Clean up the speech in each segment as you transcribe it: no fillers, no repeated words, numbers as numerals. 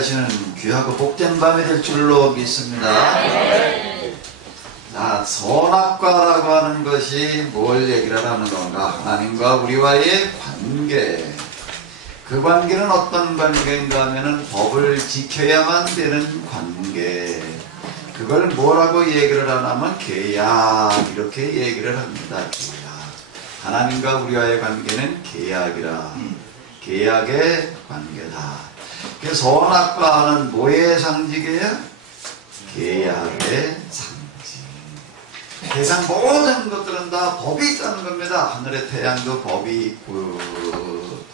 함께하시는 귀하고 복된 밤이 될 줄로 믿습니다. 자, 선악과라고 하는 것이 뭘 얘기를 하는 건가? 하나님과 우리와의 관계. 그 관계는 어떤 관계인가 하면은 법을 지켜야만 되는 관계. 그걸 뭐라고 얘기를 하냐면 계약, 이렇게 얘기를 합니다. 계약. 하나님과 우리와의 관계는 계약이라. 계약의 관계다. 그 선악과는 뭐의 상징이에요? 계약의 상징. 세상 모든 것들은 다 법이 있다는 겁니다. 하늘의 태양도 법이 있고,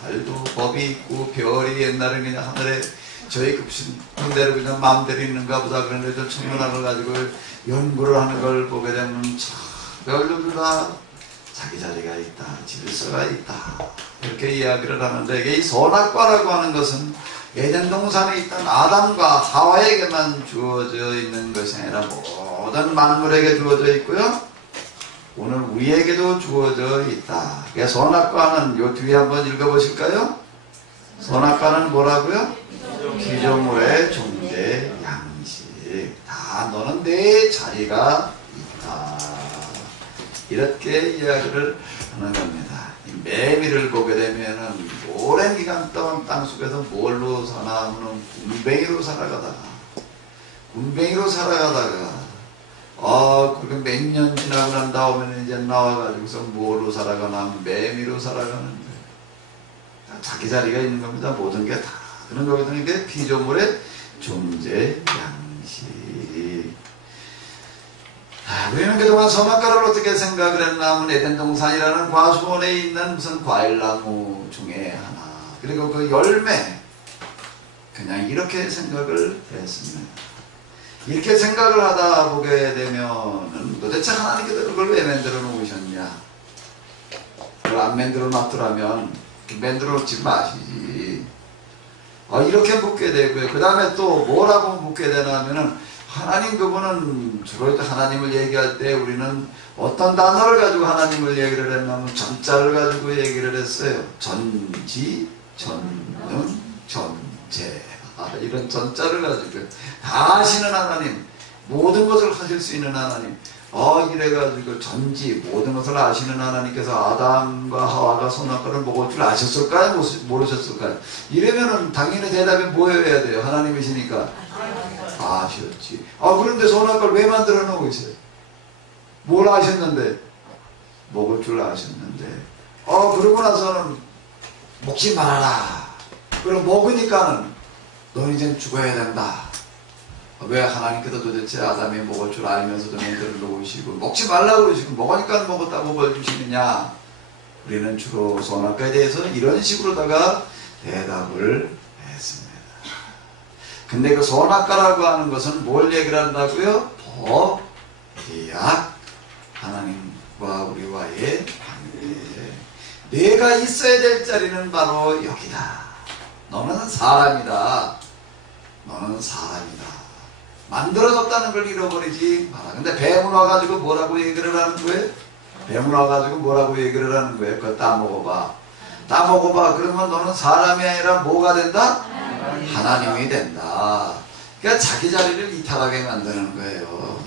달도 법이 있고, 별이 옛날에 그냥 하늘에 저희 급신대로 그냥 마음대로 있는가 보다 그런데도 천문학을 가지고 연구를 하는 걸 보게 되면 참 별들도 다 자기 자리가 있다, 질서가 있다, 이렇게 이야기를 하는데, 이 선악과라고 하는 것은 에덴 동산에 있던 아담과 하와에게만 주어져 있는 것이 아니라 모든 만물에게 주어져 있고요, 오늘 우리에게도 주어져 있다. 선악과는 요 뒤에 한번 읽어보실까요? 선악과는 뭐라고요? 피조물의 존재 양식. 다 너는 내 자리가 있다, 이렇게 이야기를 하는 겁니다. 이 매미를 보게 되면은 오랜 기간 동안 땅속에서 뭘로 사나 하면 군뱅이로 살아가다가 그렇게 몇 년 지나고 난 다음에는 이제 나와가지고서 뭘로 살아가나 하면 매미로 살아가는 거예요. 자기 자리가 있는 겁니다. 모든 게 다 그런 거거든요. 이게 피조물의 존재 양식. 우리는 그동안 선악과를 어떻게 생각을 했나 하면 에덴 동산이라는 과수원에 있는 무슨 과일나무 중에 하나, 그리고 그 열매, 그냥 이렇게 생각을 했습니다. 이렇게 생각을 하다 보게 되면은 도대체 하나님께서 그걸 왜 만들어 놓으셨냐? 그걸 안 만들어 놨더라면 만들어 놓지 마시지. 이렇게 묻게 되고요. 그 다음에 또 뭐라고 묻게 되냐면은, 하나님 그분은 주로 하나님을 얘기할 때 우리는 어떤 단어를 가지고 하나님을 얘기를 했냐면 전자를 가지고 얘기를 했어요. 전지, 전능, 전제. 이런 전자를 가지고 다 하시는 하나님, 모든 것을 하실 수 있는 하나님. 이래가지고 전지, 모든 것을 아시는 하나님께서 아담과 하와가 선악과를 먹을 줄 아셨을까요? 모르셨을까요? 이러면은 당연히 대답이 뭐여야 돼요? 하나님이시니까 아셨지. 그런데 선악과를 왜 만들어 놓으세요? 뭘 아셨는데? 먹을 줄 아셨는데. 그러고 나서는 먹지 말아라. 그럼 먹으니까는 넌 이젠 죽어야 된다. 왜 하나님께서 도대체 아담이 먹을 줄 알면서도 만들어 놓으시고 먹지 말라고 그러시고 먹으니까 먹었다고 벌 주시느냐? 우리는 주로 선악과에 대해서 이런 식으로다가 대답을 했습니다. 근데 그 선악과라고 하는 것은 뭘 얘기를 한다고요? 법, 계약, 하나님과 우리와의 관계. 내가 있어야 될 자리는 바로 여기다. 너는 사람이다. 너는 사람이다. 만들어졌다는 걸 잃어버리지 마라. 근데 뱀을 와가지고 뭐라고 얘기를 하는 거예요? 뱀을 와가지고 뭐라고 얘기를 하는 거예요? 그거 따먹어봐. 따먹어봐. 그러면 너는 사람이 아니라 뭐가 된다? 하나님이 된다. 그러니까 자기 자리를 이탈하게 만드는 거예요.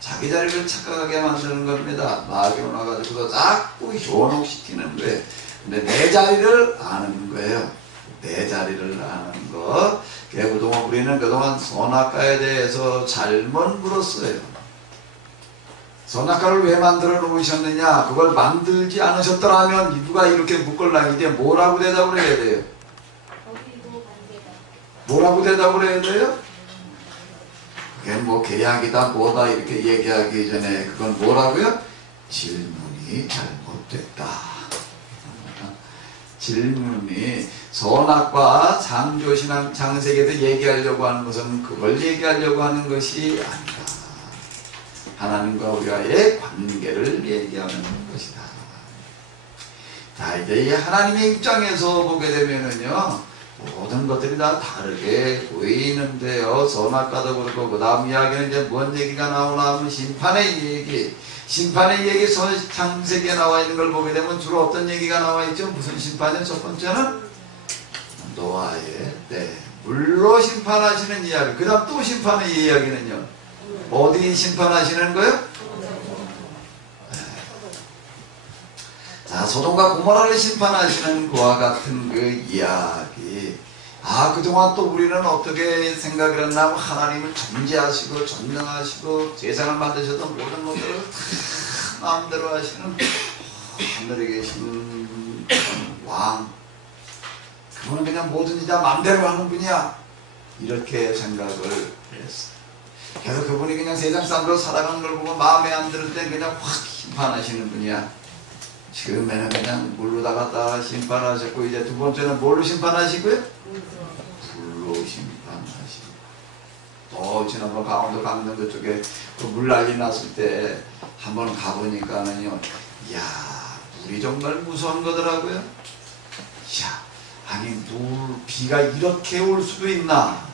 자기 자리를 착각하게 만드는 겁니다. 마귀가 와가지고 자꾸 현혹시키는 거예요. 근데 내 자리를 아는 거예요. 내 자리를 아는 것. 그동안 우리는 그동안 선악과에 대해서 잘못 물었어요. 선악과를 왜 만들어 놓으셨느냐? 그걸 만들지 않으셨더라면 누가 이렇게 묻걸랑 이제 뭐라고 대답을 해야 돼요? 뭐라고 대답을 해야 돼요? 그게 뭐 계약이다 뭐다 이렇게 얘기하기 전에 그건 뭐라고요? 질문이 잘못됐다. 질문이 선악과 창조신앙 창세기에서 얘기하려고 하는 것은 그걸 얘기하려고 하는 것이 아니다. 하나님과 우리와의 관계를 얘기하는 것이다. 자, 이제 이 하나님의 입장에서 보게 되면은요, 모든 것들이 다 다르게 보이는데요. 선악과도 그렇고, 그 다음 이야기는 이제 뭔 얘기가 나오나 하면 심판의 얘기. 심판의 얘기, 창세기에 나와 있는 걸 보게 되면 주로 어떤 얘기가 나와 있죠? 무슨 심판이요? 첫 번째는 노아의 때. 물로 심판하시는 이야기. 그 다음 또 심판의 이야기는요. 어디 심판하시는 거예요? 자, 소돔과 고모라를 심판하시는 그와 같은 그 이야기. 그동안 또 우리는 어떻게 생각을 했나? 하나님을 존재하시고 전능하시고 세상을 만드셨던 모든 것들을 다 마음대로 하시는 하늘에 계신 왕. 그분은 그냥 뭐든지 다 마음대로 하는 분이야. 이렇게 생각을 했어. 그래서 그분이 그냥 세상 사람으로 살아가는 걸 보고 마음에 안 들을 땐 그냥 확 심판하시는 분이야. 처음에는 그냥 물로다가 다 심판하셨고, 이제 두 번째는 뭘로 심판하시고요? 불로 심판하시고. 또 지난번 강원도 강릉 그쪽에 그 물 난리 났을 때 한번 가보니까는요, 이야, 물이 정말 무서운 거더라고요. 이야, 아니 비가 이렇게 올 수도 있나?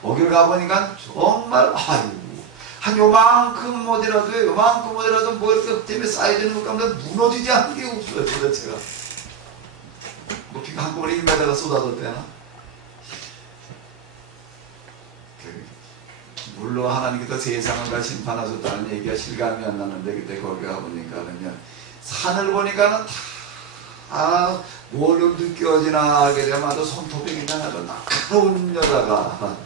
거길 가보니까 정말 한 요만큼 어디라도 뭐 이렇게 때문에 쌓여지는 것 가운데 무너지지 않는 게 없어요. 도대체가 뭐 비가 한꺼번에 1m가 쏟아졌대나? 물론 하나님께서 세상을 다 심판하셨다는 얘기가 실감이 안 나는데, 그때 거기 가보니까는요, 산을 보니까는 다 뭐를 느껴지나 하게 되면 아주 손톱이 그냥 아주 날카로운 여자가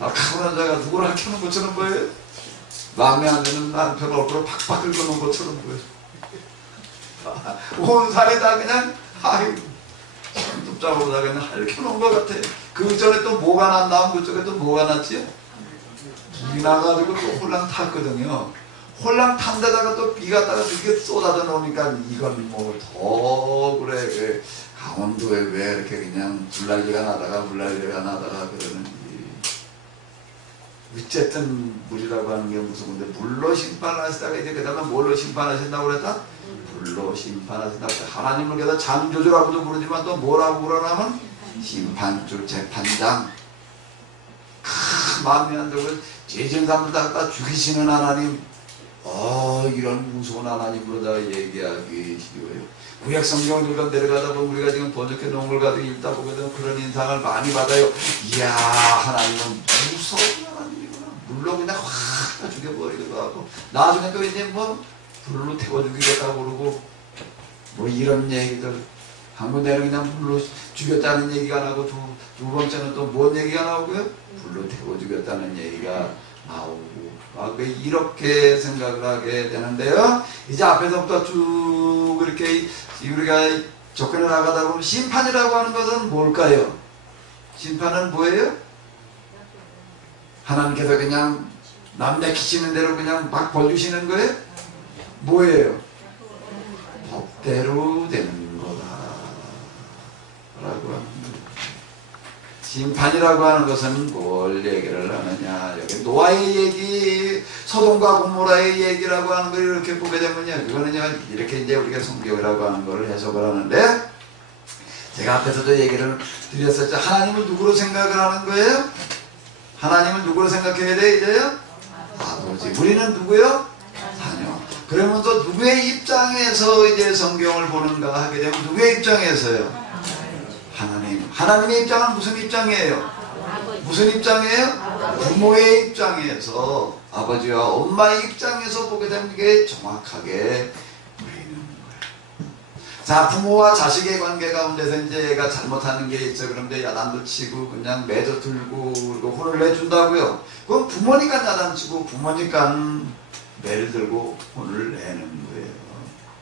누구를 핥혀놓은 것처럼 보여요. 마음에 안 드는 남편 얼굴을 팍팍 긁어놓은 것처럼 보여요. 온 살이 다 그냥 손톱 잡아보다 그냥 핥혀놓은 것 같아. 그 전에 또 뭐가 났나? 그쪽에 또 뭐가 났지? 불이 나가지고 또 홀랑 탔거든요. 홀랑 탄 데다가 또 비가 갔다가 이렇게 쏟아져 놓으니까 이건 뭐 더 그래. 강원도에 왜 이렇게 그냥 물난리가 나다가 그러는지. 어쨌든 물이라고 하는 게 무서운데, 물로 심판하시다가 이제 그 다음에 뭘로 심판하신다고 그랬다? 불로 심판하신다고. 하나님을 그래서 창조주라고도 부르지만 또 뭐라고 그러냐면 심판주, 재판장. 마음에 안 들고 죄진 사람들 다 죽이시는 하나님. 이런 무서운 하나님으로 다 얘기하기 쉬워요. 구약 성경을 우리가 내려가다 보면 우리가 지금 번역해 놓은 걸 가지고 읽다 보게 되면 그런 인상을 많이 받아요. 이야, 하나님은 무서운 하나님이구나. 물로 그냥 확 죽여버리기도 하고, 나중에 또 이제 뭐 불로 태워 죽이겠다고 그러고, 뭐 이런 얘기들. 한 군데는 그냥 불로 죽였다는 얘기가 나고, 두 번째는 또 뭔 얘기가 나오고요? 불로 태워 죽였다는 얘기가 나오고. 이렇게 생각을 하게 되는데요. 이제 앞에서부터 쭉 이렇게 우리가 접근해 나가다 보면 심판이라고 하는 것은 뭘까요? 심판은 뭐예요? 하나님께서 그냥 남 내키시는 대로 그냥 막 벌주시는 거예요? 뭐예요? 법대로 되는 거다 라고 합니다. 심판이라고 하는 것은 뭘 얘기를 하느냐? 여기 노아의 얘기, 소돔과 고모라의 얘기라고 하는 걸 이렇게 보게 되면요, 그거는요, 이렇게 이제 우리가 성경이라고 하는 걸 해석을 하는데, 제가 앞에서도 얘기를 드렸었죠. 하나님을 누구로 생각을 하는 거예요? 하나님을 누구로 생각해야 돼, 이제요? 아버지. 우리는 누구요? 자녀. 그러면 또 누구의 입장에서 이제 성경을 보는가 하게 되면 누구의 입장에서요? 하나님. 하나님의 입장은 무슨 입장이에요? 무슨 입장이에요? 부모의 입장에서, 아버지와 엄마의 입장에서 보게 되는 게 정확하게 보이는 거예요. 자, 부모와 자식의 관계 가운데서 이제 얘가 잘못하는 게 있어. 그런데 야단도 치고 그냥 매도 들고 그리고 혼을 내준다고요. 그건 부모니까 야단치고 부모니까 매를 들고 혼을 내는 거예요.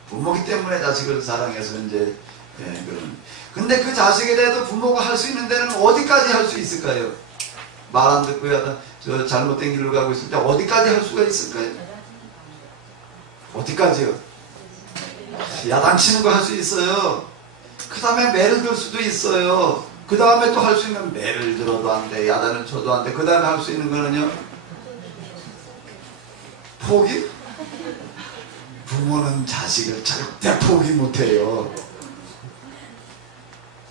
부모기 때문에 자식을 사랑해서 이제 그런. 근데 그 자식에 대해서 부모가 할 수 있는 데는 어디까지 할 수 있을까요? 말 안 듣고 저 잘못된 길로 가고 있을 때 어디까지 할 수가 있을까요? 어디까지요? 야단치는 거 할 수 있어요. 그 다음에 매를 들 수도 있어요. 그 다음에 또 할 수 있는, 매를 들어도 안 돼, 야단을 쳐도 안 돼. 그 다음에 할 수 있는 거는요? 포기? 부모는 자식을 절대 포기 못해요.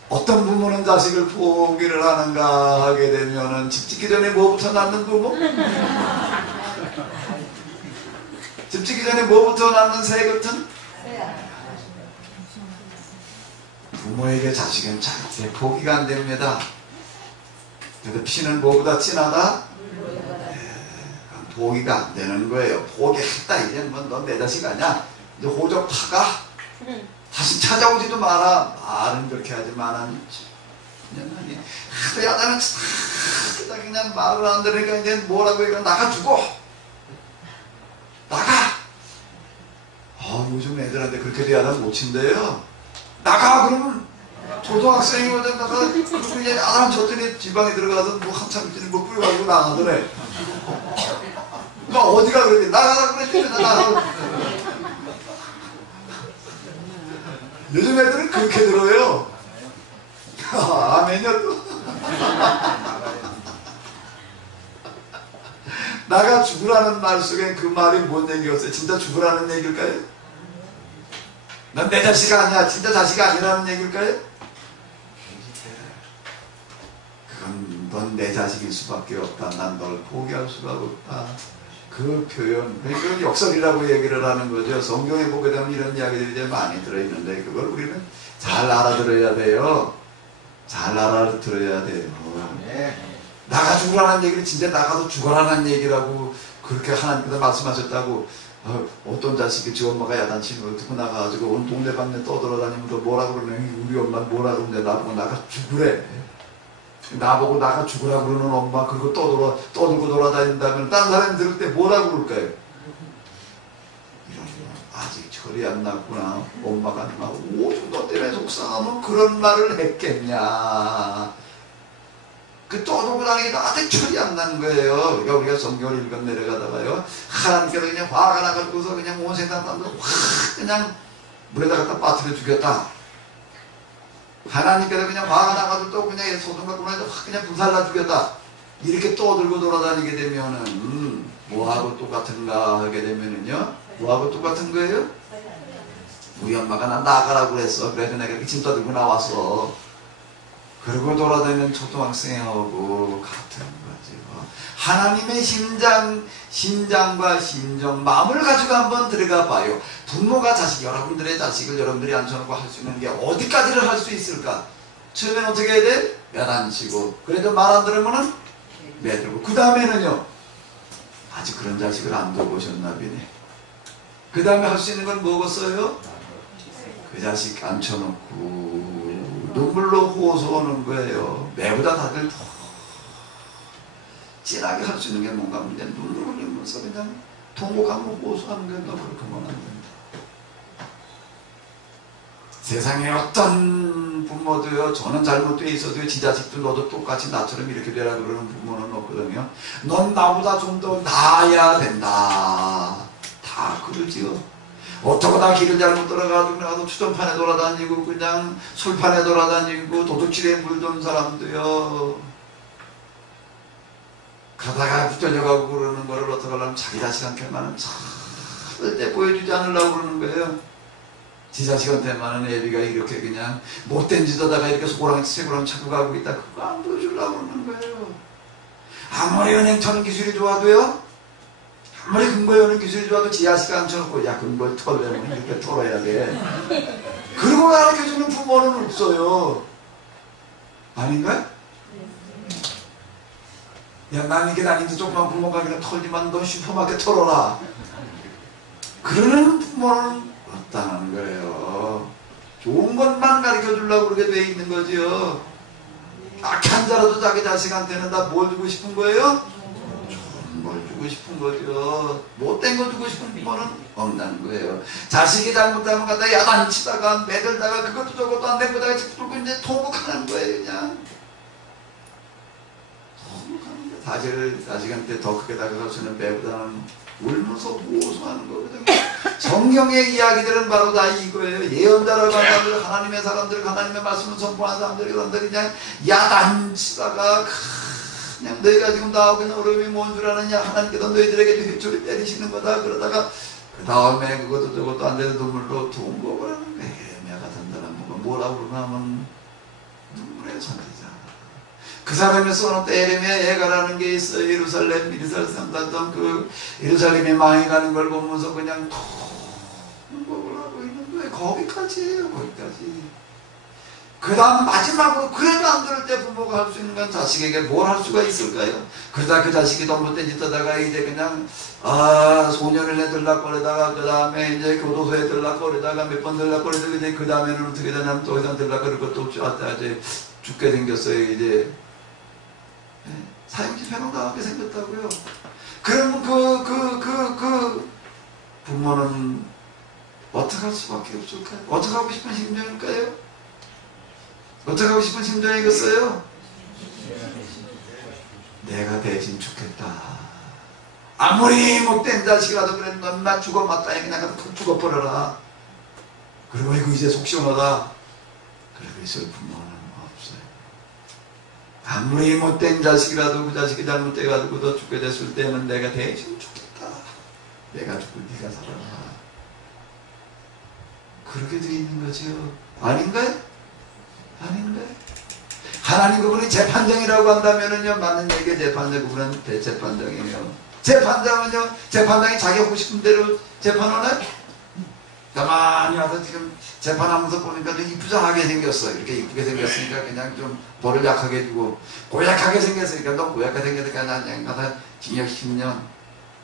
어떤 부모는 자식을 포기를 하는가 하게 되면은 집 짓기 전에 뭐부터 낳는 부모? 집 짓기 전에 뭐부터 낳는 새 같은? 부모에게 자식은 절대 포기가 안 됩니다. 그래서 피는 뭐보다 진하다? 포기가 안 되는 거예요. 포기했다. 이제 뭐 넌 내 자식 아니야. 이제 호적 타가. 다시 찾아오지도 마라. 말은 그렇게 하지만은 그냥 하도 야단은 그냥 말을 안 들으니까 이제 뭐라고 해가 나가주고 나가. 요즘 애들한테 그렇게 야단 못 친대요. 나가 그러면 초등학생이 오자 나가. 그리고 이제 야단 쳤더니 지방에 들어가서 뭐 한참 있더니 뭐 뿌려가지고 나가더래. 그러니까 어디가 그러지? 나가라 그랬더니 나가. 요즘 애들은 그렇게 들어요. 아멘요 또. 나가 죽으라는 말 속에 그 말이 뭔 얘기였어요? 진짜 죽으라는 얘기일까요? 넌 내 자식 아니야. 진짜 자식 아니라는 얘기일까요? 그건 넌 내 자식일 수밖에 없다. 난 널 포기할 수가 없다. 그 표현, 그건 역설이라고 얘기를 하는 거죠. 성경에 보게 되면 이런 이야기들이 이제 많이 들어있는데 그걸 우리는 잘 알아들어야 돼요. 잘 알아들어야 돼요. 나가 죽으라는 얘기를 진짜 나가서 죽어라는 얘기라고 그렇게 하나님께서 말씀하셨다고. 어떤 자식이 지 엄마가 야단치는 걸 듣고 나가가지고 온 동네방네 떠돌아다니면서 뭐라 그러네. 우리 엄마 뭐라 그러는데 나보고 나가 죽으래. 나보고 나가 죽으라 그러는 엄마 그리고 떠들고 돌아다닌다면 다른 사람이 들을 때 뭐라 그럴까요? 이런 아직 철이 안 났구나. 엄마가 막 오줌 너 때문에 속상하면 그런 말을 했겠냐. 그 떠들고 다니기도 아직 철이 안 나는 거예요. 그러니까 우리가 성경을 읽어 내려가다가요 하나님께서 그냥 화가 나가지고서 그냥 온 세상 사람들 확 그냥 물에다 갖다 빠뜨려 죽였다. 하나님께서 그냥 화가 나가지고 또 그냥 소돔 갖고 나서 확 그냥 불살라 죽였다. 이렇게 떠들고 돌아다니게 되면은 뭐하고 똑같은가 하게 되면은요 뭐하고 똑같은 거예요? 우리 엄마가 나 나가라고 그랬어. 그래서 내가 이렇게 짐 떠들고 나왔어. 그러고 돌아다니는 초등학생하고 같은 거죠. 하나님의 심장과 심정, 마음을 가지고 한번 들어가 봐요. 부모가 여러분들의 자식을 여러분들이 앉혀놓고 할 수 있는 게 어디까지를 할 수 있을까? 처음엔 어떻게 해야 돼? 야단치고. 그래도 말 안 들으면은 매들고. 그 다음에는요, 아직 그런 자식을 안 둬보셨나 보네. 그 다음에 할 수 있는 건 뭐겠어요? 그 자식 앉혀놓고 눈물로 호소하는 거예요. 매보다 다들 더 진하게 할 수 있는 게 뭔가 문제. 눈물 흘리면서 그냥 통곡하고 호소하는 게 너 그렇게 하면 안 된다. 세상에 어떤 부모도요, 저는 잘못되어 있어도요, 지 자식도 너도 똑같이 나처럼 이렇게 되라 그러는 부모는 없거든요. 넌 나보다 좀 더 나아야 된다. 다 그러지요. 어쩌고나 길을 잘못 들어가지고 나도 추전판에 돌아다니고 그냥 술판에 돌아다니고 도둑질에 물든 사람도요. 가다가 붙들려가고 그러는 거를 어떻게 하려면 자기 자식한테만은 절대 보여주지 않으려고 그러는 거예요. 지 자식한테만은 애비가 이렇게 그냥 못된 짓 하다가 이렇게 쇠고랑 차고 가고 있다. 그거 안 보여주려고 그러는 거예요. 아무리 은행처럼 기술이 좋아도요. 아무리 근거 여는 기술이 좋아도 지 자식 앉혀놓고 야 근거 털려면 이렇게 털어야 돼. 그러고 가르쳐주는 부모는 없어요. 아닌가요? 야 난 이게 아닌데 조그만 부모가 그냥 털지만 너 슈퍼마켓 털어라. 그러는 부모는 없다는 거예요. 좋은 것만 가르쳐주려고 그렇게 돼 있는 거지요. 악한 자라도 자기 자식한테는 다 뭘 주고 싶은 거예요? 뭘 주고 싶은 거죠. 못된 거 주고 싶은 부모는 없는 거예요. 자식이 잘못하면 갖다 야단치다가 매들다가 그것도 저것도 안 된 거다가 짚고 이제 통곡하는 거예요. 그냥 통곡하는 거예요. 사실 자식한테 더 크게 다가가서는 매보다는 울면서 호소하는 거거든요. 성경의 이야기들은 바로 다 이거예요. 예언자라고 하는 사람들, 하나님의 사람들, 하나님의 말씀을 선포하는 사람들이 그냥 야단치다가 그냥 너희가 지금 나오고 있는 어려움이 뭔 줄 아느냐. 하나님께서 너희들에게 회초리 때리시는 거다. 그러다가 그 다음에 그것도 저것도 안 되는 눈물로 통곡을 하는 거예요. 에레미야 같은 사람은 뭐라고 그러냐면 눈물의 선지자. 그 사람이 써놓은 에레미야 예가라는 게 있어요. 예루살렘 살던 그 예루살렘이 망해가는 걸 보면서 그냥 통곡을 하고 있는 거예요. 거기까지예요. 거기까지. 그 다음 마지막으로 그래도 안 들을 때 부모가 할 수 있는 건 자식에게 뭘 할 수가 있을까요? 그러다 그 자식이 잘못된 짓 하다가 이제 그냥 소년원에 들락거리다가 그 다음에 이제 교도소에 들락거리다가 몇 번 들락거리다가 이제 그 다음에는 어떻게 되냐면 더 이상 들락거릴 것도 없죠. 이제 죽게 생겼어요. 이제 사형집행을 당하게 생겼다고요. 그러면 그 부모는 어떻게 할 수밖에 없을까요? 어떻게 하고 싶은 심정일까요? 어떻게 하고 싶은 심정이겠어요? 내가 대신 죽겠다. 아무리 못된 자식이라도 그래 넌나 죽어 맞다니 그냥 죽어버려라. 그리고 이거 이제 속 시원하다. 그러고 있을 부모는 없어요. 아무리 못된 자식이라도 그 자식이 잘못돼가지고 너 죽게 됐을 때는 내가 대신 죽겠다. 내가 죽고 네가 살아라. 그렇게 돼 있는 거죠. 아닌가요? 아닌가요? 하나님 그분이 재판장이라고 한다면은요, 맞는 얘기에 재판장 그분은 대재판장이에요. 재판장은요, 재판장이 자기 하고 싶은 대로 재판하나요? 가만히 와서 지금 재판하면서 보니까 좀 이쁘장하게 생겼어. 이렇게 이쁘게 생겼으니까 그냥 좀 벌을 약하게 주고, 고약하게 생겼으니까 너 고약하게 생겼으니까 난 그냥 가서 징역 10년,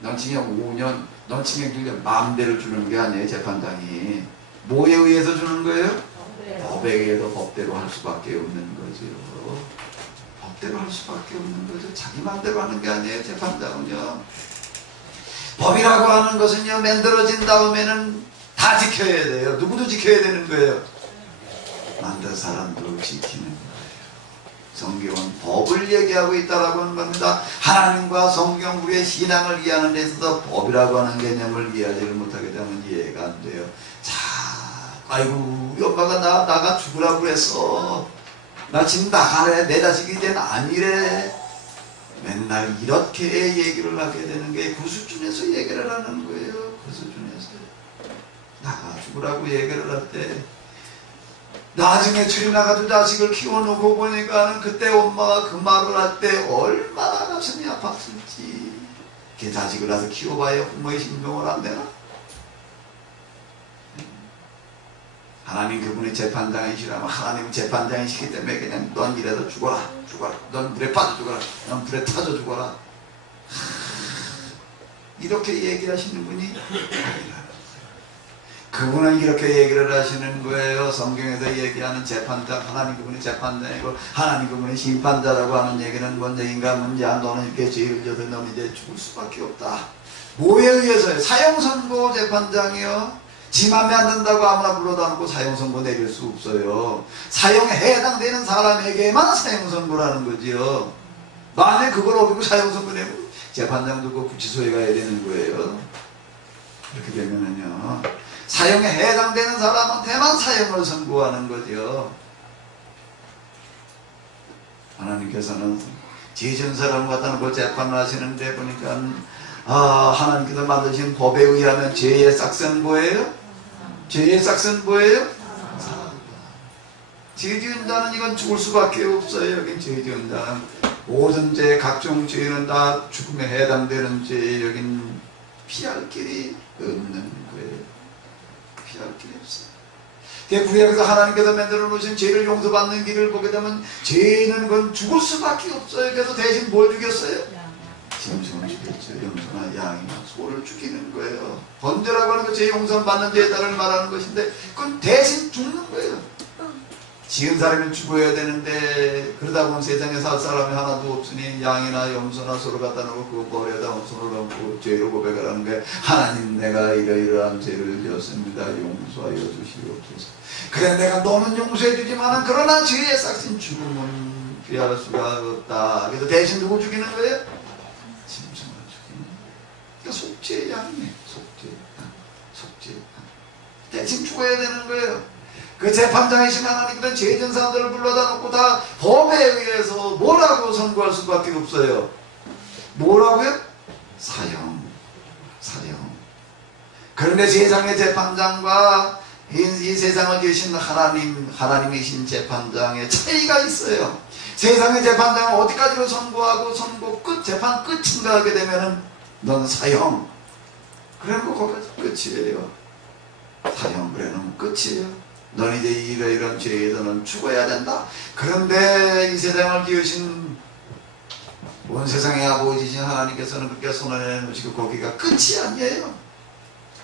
넌 징역 5년, 넌 징역 1년 마음대로 주는 게 아니에요. 재판장이 뭐에 의해서 주는 거예요? 법에 의해서 법대로 할 수밖에 없는 거죠. 법대로 할 수밖에 없는 거죠. 자기 마음대로 하는 게 아니에요. 재판장은요. 법이라고 하는 것은요, 만들어진 다음에는 다 지켜야 돼요. 누구도 지켜야 되는 거예요. 만든 사람도 지키는 거예요. 성경은 법을 얘기하고 있다라고 하는 겁니다. 하나님과 성경 우리의 신앙을 이해하는 데 있어서 법이라고 하는 개념을 이해하지를 못하게 되면 이해가 안 돼요. 아이고, 엄마가 나가 죽으라고 그랬어. 나 지금 나가래. 내 자식이 이젠 아니래. 맨날 이렇게 얘기를 하게 되는 게 그 수준에서 얘기를 하는 거예요. 그 수준에서. 나가 죽으라고 얘기를 할 때, 나중에 출이 나가도 자식을 키워놓고 보니까는 그때 엄마가 그 말을 할 때 얼마나 가슴이 아팠을지. 걔 자식을 나서 키워봐야 부모의 심정을 안 되나? 하나님 그분이 재판장이시라면 하나님은 재판장이시기 때문에 그냥 넌 이래서 죽어라. 넌 물에 빠져 죽어라. 넌 불에 타져 죽어라. 이렇게 얘기하시는 분이 아니라 그분은 이렇게 얘기를 하시는 거예요. 성경에서 얘기하는 재판장, 하나님 그분이 재판장이고 하나님 그분이 심판자라고 하는 얘기는 뭔 얘기인가? 문제야 너는 이렇게 죄를 져서 너는 이제 죽을 수밖에 없다. 뭐에 의해서요? 사형선고 재판장이요. 지 맘에 안 든다고 아무나 불러도 않고 사형선고 내릴 수 없어요. 사형에 해당되는 사람에게만 사형선고라는 거지요. 만약에 그걸 어기고 사형선고 내면 재판장도 그 구치소에 가야 되는 거예요. 그렇게 되면은요, 사형에 해당되는 사람한테만 사형을 선고하는 거죠. 하나님께서는 죄진 사람 갖다 놓고 재판을 하시는데 보니까 하나님께서 만드신 법에 의하면 죄의 싹은 뭐예요? 죄의 싹은 뭐예요? 죄 지은 자는 이건 죽을 수밖에 없어요. 여긴 죄 지은 자는 모든 죄, 각종 죄는 다 죽음에 해당되는 죄. 여긴 피할 길이 없는 거예요. 피할 길이 없어요. 구약에서 하나님께서 만들어 놓으신 죄를 용서받는 길을 보게 되면 죄는 그건 죽을 수밖에 없어요. 그래서 대신 뭘 죽였어요? 짐승을 죽였죠. 염소나 양이나 소를 죽이는 거예요. 번제라고 하는 거 죄 용서받는 죄에 따른 말하는 것인데 그건 대신 죽는 거예요. 지은 사람은 죽어야 되는데 그러다 보면 세상에 살 사람이 하나도 없으니 양이나 염소나 소를 갖다 놓고 그 머리에다 손을 얹고 죄를 고백을 하는 거예요. 하나님 내가 이러이러한 죄를 지었습니다. 용서하여 주시옵소서. 그래 내가 너는 용서해 주지만은 그러나 죄의 싹인 죽음은 피할 수가 없다. 그래서 대신 누구 죽이는 거예요? 짐승을 죽이는. 그러니까 속죄 양이에요. 속죄 양. 대신 죽어야 되는 거예요. 그 재판장이신 하나님께서는 죄진 사람들을 불러다 놓고 다 법에 의해서 뭐라고 선고할 수밖에 없어요. 뭐라고요? 사형. 그런데 세상의 재판장과 이 세상을 지으신 하나님이신 재판장의 차이가 있어요. 세상의 재판장은 어디까지로 선고하고 선고 끝, 재판 끝인가 하게 되면은 넌 사형. 그래 놓고 거기서 끝이에요. 사형 그래 놓으면 끝이에요. 너는 이제 이런 죄에 너는 죽어야 된다. 그런데 이 세상을 지으신 온 세상의 아버지신 하나님께서는 그렇게 손을 내놓으시고 거기가 끝이 아니에요.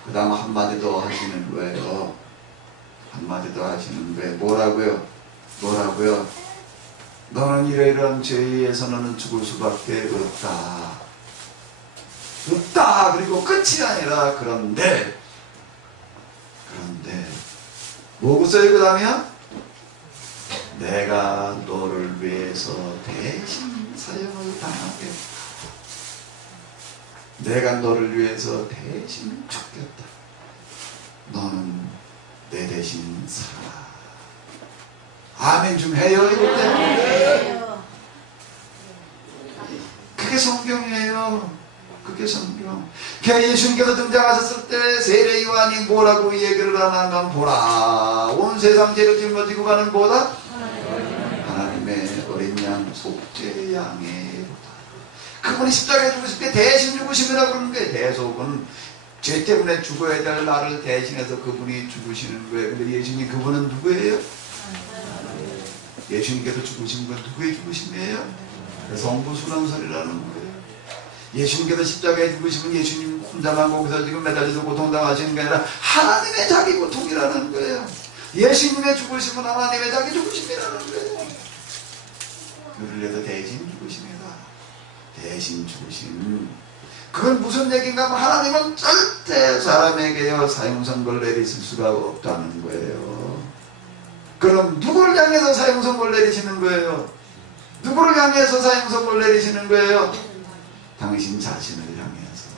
그 다음 한마디 더 하시는 거예요. 한마디 더 하시는 거예요. 뭐라고요? 너는 이러이러한 죄에 의해서 너는 죽을 수밖에 없다. 그리고 끝이 아니라 그런데 뭐겠어요? 그 다음이야? 내가 너를 위해서 대신 사형을 당하게, 내가 너를 위해서 대신 죽겠다. 너는 내 대신 살아. 아멘 좀 해요. 이럴 때 그게 성경이에요. 그게 성경. 예수님께서 등장하셨을 때 세례 요한이 뭐라고 얘기를 하냐면, 보라, 온 세상 죄를 짊어지고 가는 보다 하나님의 어린 양, 속죄 양의 보다. 그분이 십자가에 죽으실 때 대신 죽으심이라고 그러는 거예요. 대속은 죄 때문에 죽어야 될 나를 대신해서 그분이 죽으시는 거예요. 근데 예수님, 그분은 누구예요? 예수님께서 죽으신 건 누구의 죽으심이에요? 성부순환설이라는 거예요. 예수님께서 십자가에 죽으시면 예수님 혼자만 거기서 지금 매달려서 고통당하시는 게 아니라 하나님의 자기 고통이라는 거예요. 예수님의 죽으심은 하나님의 자기 죽으심이라는 거예요. 그를 위해서 대신 죽으십니다. 대신 죽으심. 그건 무슨 얘기인가 하면, 하나님은 절대 사람에게요 사형선고를 내리실 수가 없다는 거예요. 그럼 누구를 향해서 사형선고를 내리시는 거예요? 누구를 향해서 사형선고를 내리시는 거예요? 당신 자신을 향해서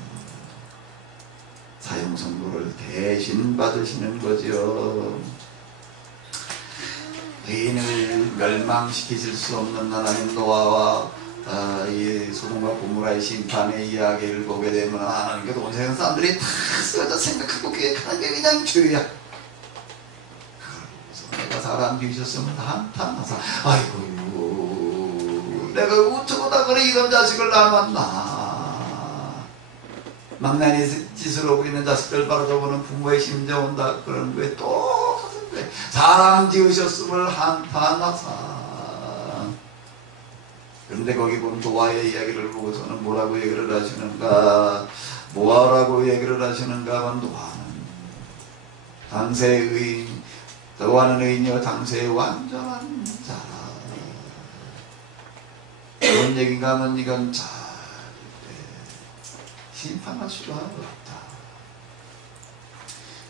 사형선고를 대신 받으시는 거죠. 의인을 멸망시키실 수 없는 하나님 노아와 이 소돔과 고모라의 심판의 이야기를 보게 되면, 하나님께서 온 세상 사람들이 다 쓰여져 생각하고 계획하는 게 그냥 죄야. 그래서 내가 사람 뒤졌으면 한탄하사, 아이고 내가 어쩌다 그래 이런 자식을 낳았나. 망나니 짓을 하고 있는 자식들 바라보는 부모의 심정 온다. 그런 거에 똑같은 거예요. 사람 지으셨음을 한탄하사. 그런데 거기 보면 노아의 이야기를 보고서는 뭐라고 얘기를 하시는가? 뭐라고 얘기를 하시는가 하면, 노아는 당세의 의인, 노아는 의인이요 당세의 완전한 자라. 그런 얘기인가 하면, 이건 심판할 수가 없다.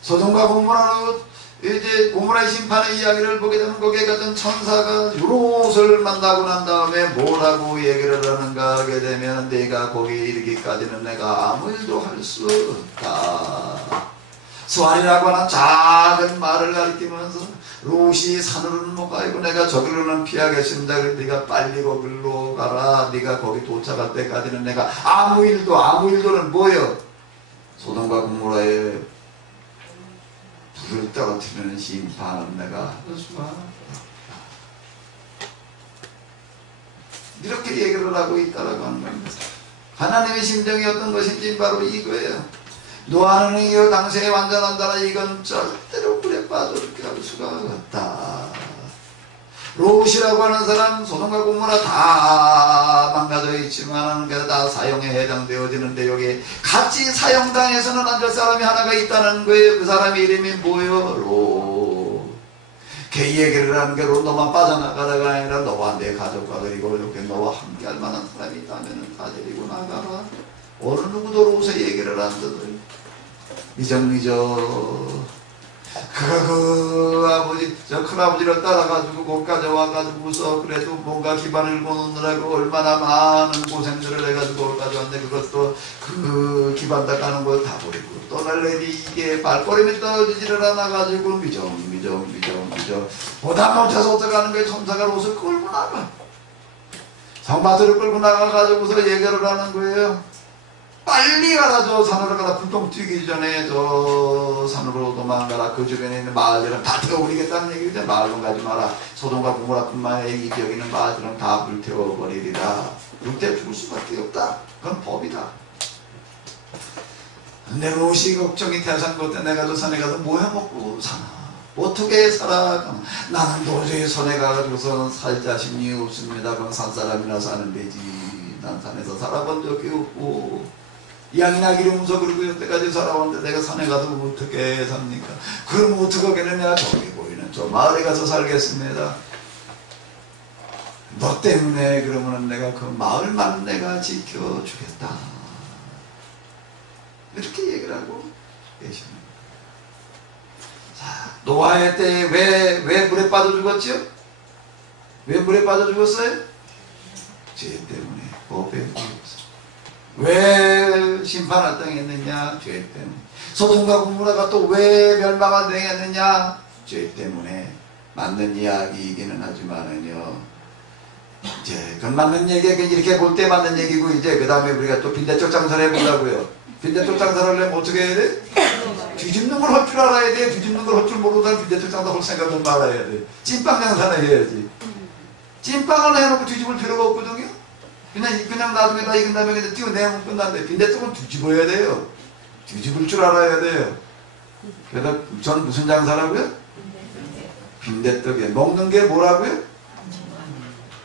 소돔과 고모라로 이제 고모라의 심판의 이야기를 보게 되면, 거기에 갔던 천사가 롯을 만나고 난 다음에 뭐라고 얘기를 하는가 하게 되면, 내가 거기에 이르기까지는 내가 아무 일도 할 수 없다. 수알이라고 하는 작은 말을 가리키면서, 롯이 산으로는 못 가고 내가 저기로는 피하겠습니다. 그래서 네가 빨리 거기로 가라. 네가 거기 도착할 때까지는 내가 아무 일도는 뭐예요? 소돔과 고모라의 불을 떨어뜨리는 심판은 내가 할 수가 없다. 이렇게 얘기를 하고 있다라고 하는 겁니다. 하나님의 심정이 어떤 것인지 바로 이거예요. 노아는 이어 당시에 완전한다라. 이건 절대로 불에 빠져들게 할 수가 없다. 롯이라고 하는 사람, 소돔과 고모라 다 망가져 있지만 다 사형에 해당되어지는데, 여기 같이 사형당해서는 안 될 사람이 하나가 있다는 거예요. 그 사람의 이름이 뭐예요? 롯. 걔 얘기를 하는 게, 롯 너만 빠져나가다가 아니라 너와 내 가족과 그리고 이렇게 너와 함께 할 만한 사람이 있다면 다 데리고 나가라. 어느 누구도 롯의 얘기를 안 듣어요. 미적 그가 그 아버지, 저 큰아버지를 따라가지고 거기까지 와가지고서 그래도 뭔가 기반을 놓느라고 얼마나 많은 고생들을 해가지고 거기까지 왔는데, 그것도 그 기반 닦아는 거 다 버리고 떠날래니 이게 발걸음이 떨어지지를 않아가지고 미적 보다 못해서 어떡하는 거예요? 천사가 롯을 끌고 나가, 성밭으로 끌고 나가가지고서 얘기를 하는 거예요. 빨리 가라. 저 산으로 가라. 불똥 튀기 전에 저 산으로 도망가라. 그 주변에 있는 마을들은 다 태워버리겠다는 얘기죠. 마을로 가지 마라. 소돔과 고모라뿐만 아니라 이 지역에 있는 마을들은 다 불태워버리리라. 불태 죽을 수밖에 없다. 그건 법이다. 근데 롯이 걱정이 태산 것 때, 내가 저 산에 가서 뭐 해먹고 사나. 어떻게 살아가? 나는 도저히 손에 가가지고서는 살 자신이 없습니다. 그럼 산 사람이나 사는 데지. 난 산에서 살아본 적이 없고 양이나 기름서 그러고 여태까지 살아왔는데 내가 산에 가서 어떻게 삽니까? 그럼 어떻게 하겠느냐? 저기 보이는 저 마을에 가서 살겠습니다. 너 때문에 그러면 내가 그 마을만 내가 지켜주겠다. 이렇게 얘기를 하고 계십니다. 자, 노아의 때에 왜 물에 빠져 죽었죠? 왜 물에 빠져 죽었어요? 죄 때문에. 법에 죽었어요. 왜 심판을 당했느냐? 죄 때문에. 소돔과 고모라가 또 왜 멸망을 당했느냐? 죄 때문에. 맞는 이야기이기는 하지만은요, 이제 그 맞는 얘기 이렇게 볼 때 맞는 얘기고, 이제 그 다음에 우리가 또 빈대쪽 장사를 해보려고요. 빈대쪽 장사를 하려면 어떻게 해야 돼? 뒤집는 걸 할 줄 알아야 돼. 뒤집는 걸 할 줄 모르는 사람 빈대쪽 장사 할 생각은 말아야 돼. 찐빵 장사는 해야지. 찐빵을 해놓고 뒤집을 필요가 없거든요. 그냥 나중에 다 익은 다음에 그냥 띄워내면 끝난대. 빈대떡은 뒤집어야 돼요. 뒤집을 줄 알아야 돼요. 그래서 전 무슨 장사라고요? 빈대떡이에요. 먹는 게 뭐라고요?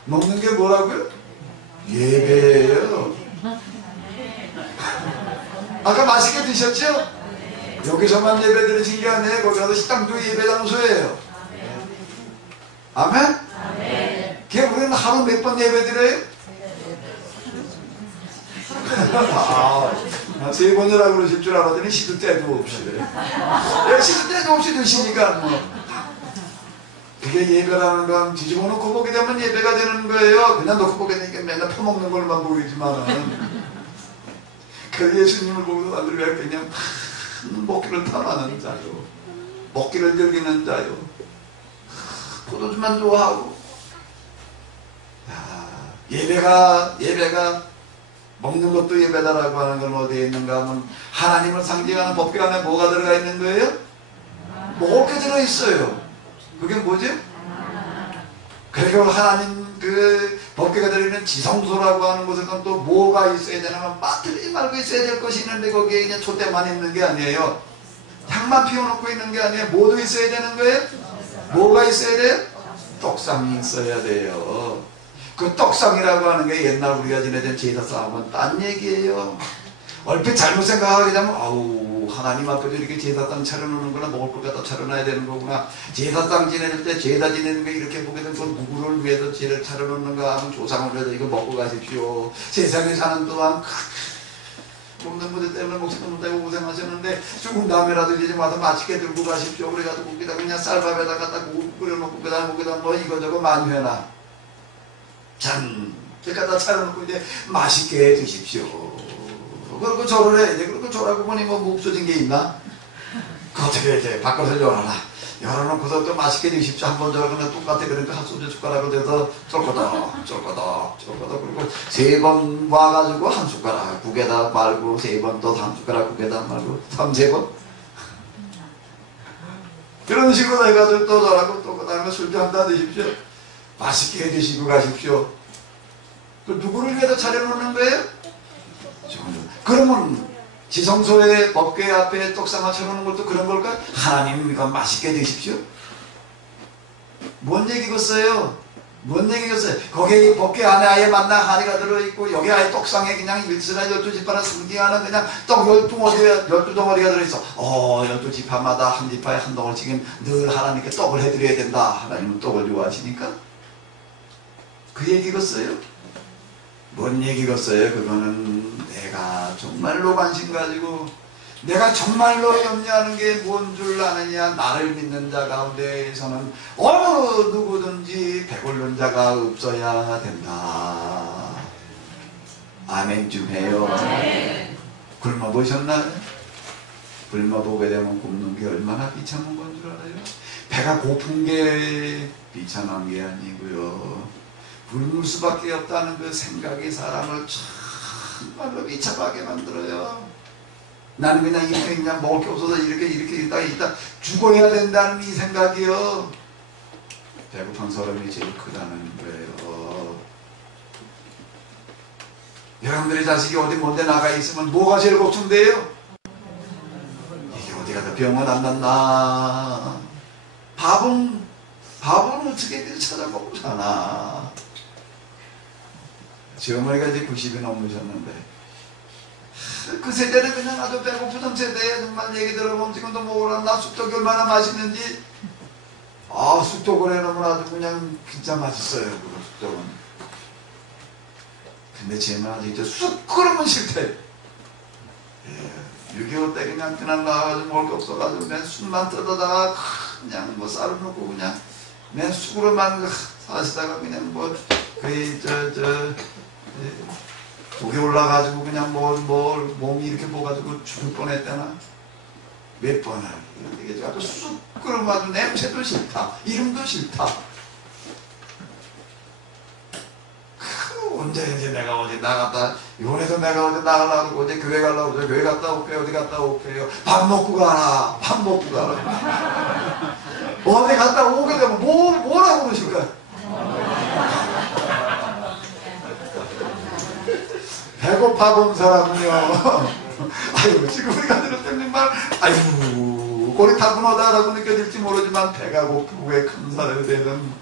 먹는 게 뭐라고요? 예배예요. 아까 맛있게 드셨죠? 여기서만 예배 드리신 게 아니에요. 거기 가서 식당도 예배 장소예요. 아멘? 그게 우리는 하루 몇 번 예배 드려요? 세 번이라고 그러실 줄 알았더니 시도 때도 없이 시도 때도 없이 드시니까 뭐. 그게 예배라는 건 뒤집어 놓고 보게 되면 예배가 되는 거예요. 그냥 놓고 보게 되니까 맨날 퍼먹는 걸만 보이지만은 그 예수님을 보고 사람들이 왜 그냥 먹기를 탐하는 자요, 먹기를 즐기는 자요, 포도주만 좋아하고. 예배가 먹는 것도 예배다라고 하는 건 어디에 있는가 하면 하나님을 상징하는 법궤 안에 뭐가 들어가 있는 거예요? 먹을 게 들어있어요. 그게 뭐지? 그리고 하나님 그 법궤가 들어있는 지성소라고 하는 곳에 또 뭐가 있어야 되냐면 빠뜨리지 말고 있어야 될 것이 있는데 거기에 그냥 촛대만 있는 게 아니에요. 향만 피워놓고 있는 게 아니에요. 뭐도 있어야 되는 거예요? 뭐가 있어야 돼요? 떡상이 있어야 돼요. 그 떡상이라고 하는 게 옛날 우리가 지내던 제사 싸움은 딴 얘기예요. 얼핏 잘못 생각하게 되면 아우 하나님 앞에도 이렇게 제사상 차려놓는 거나 먹을 걸 갖다 차려놔야 되는 거구나. 제사상 지낼 때 제사 지내는 거 이렇게 보게 되면 그건 누구를 위해서 제를 차려놓는가 하면 조상을 위해서 이거 먹고 가십시오. 세상에 사는 동안 먹는 문제 때문에 목숨 못하고 고생하셨는데 죽은 다음에라도 이제 와서 맛있게 들고 가십시오. 그래가지고 거기다 그냥 쌀밥에다 갖다 끓여놓고 그다음 거기다 뭐 이거저거 만회나 잔 갖다 차려놓고 이제 맛있게 드십시오. 그리고 절을 해. 이제 그리고 절하고 보니 뭐 없어진 게 있나? 그 어떻게 이제 밖에서 열어라. 열어놓고서 또 맛있게 드십시오. 한번 절하면 똑같아. 그러니까 한 소주 숟가락을 대서 쫄거덕 그리고 세 번 와가지고 한 숟가락 국에다 말고 세 번 또 한 숟가락 국에다 말고 3-4번 그런 식으로 해가지고 또 절하고 또 그 다음에 술도 한잔 드십시오. 맛있게 드시고 가십시오. 그 누구를 위해서 차려놓는 거예요? 그러면 지성소의 법궤 앞에 떡상을 차려놓는 것도 그런 걸까? 하나님 이거 맛있게 드십시오. 뭔 얘기겠어요? 뭔 얘기겠어요? 거기에 법궤 안에 아예 만나 한이가 들어있고 여기 아예 떡상에 그냥 12지파나 상징하는 그냥 떡 12덩어리가 들어있어. 12지파마다 한 지파에 한 덩어리씩은 늘 하나님께 떡을 해드려야 된다. 하나님은 떡을 좋아하시니까. 그 얘기겠어요? 뭔 얘기겠어요? 그거는 내가 정말로 관심 가지고 내가 정말로 염려하는 게 뭔 줄 아느냐. 나를 믿는 자 가운데에서는 어느 누구든지 배고른 자가 없어야 된다. 아멘 좀 해요. 굶어보셨나요? 굶어보게 되면 굶는 게 얼마나 비참한 건 줄 알아요? 배가 고픈 게 비참한 게 아니고요, 굶을 수밖에 없다는 그 생각이 사람을 정말로 비참하게 만들어요. 나는 그냥 이렇게 그냥 먹을 게 없어서 이렇게 있다 죽어야 된다는 이 생각이요. 배고픈 사람이 제일 크다는 거예요. 여러분들의 자식이 어디 먼데 나가 있으면 뭐가 제일 걱정돼요? 이게 어디 가서 병원 안 났나? 밥은 어떻게든 찾아먹고 사나. 제 어머니가 이제 90이 넘으셨는데 그 세대는 그냥 아주 배고프던 세대에 정말 얘기 들어보면 지금도 먹으라. 나 쑥떡이 얼마나 맛있는지. 쑥떡을 해놓으면 아주 그냥 진짜 맛있어요. 그 쑥떡은. 근데 쟤는 아직도 쑥 끓으면 싫대. 6.25 때 그냥 나와가지고 먹을 게 없어가지고 맨 쑥만 뜯어다가 그냥 뭐 쌀어놓고 그냥 맨 쑥으로만 사시다가 그냥 뭐 거의 독이 올라가지고 그냥 몸이 이렇게 먹어가지고 죽을 뻔했다나 몇 번을. 이게 아주 쑥 끓으면 아주 냄새도 싫다. 이름도 싫다. 언제 이제 내가 어디 나갔다, 이번에도 내가 어디 나가려고, 어제 교회 가려고, 어제 교회 갔다 올게요, 어디 갔다 올게요. 밥 먹고 가라, 밥 먹고 가라. 어디 갔다 오게 되면 뭐라고 그러실까요? 배고파 본 사람은요. 아유, 지금 우리가 들었던 말, 아유, 꼬리 타분하다라고 느껴질지 모르지만 배가 고프고 왜 감사를 되든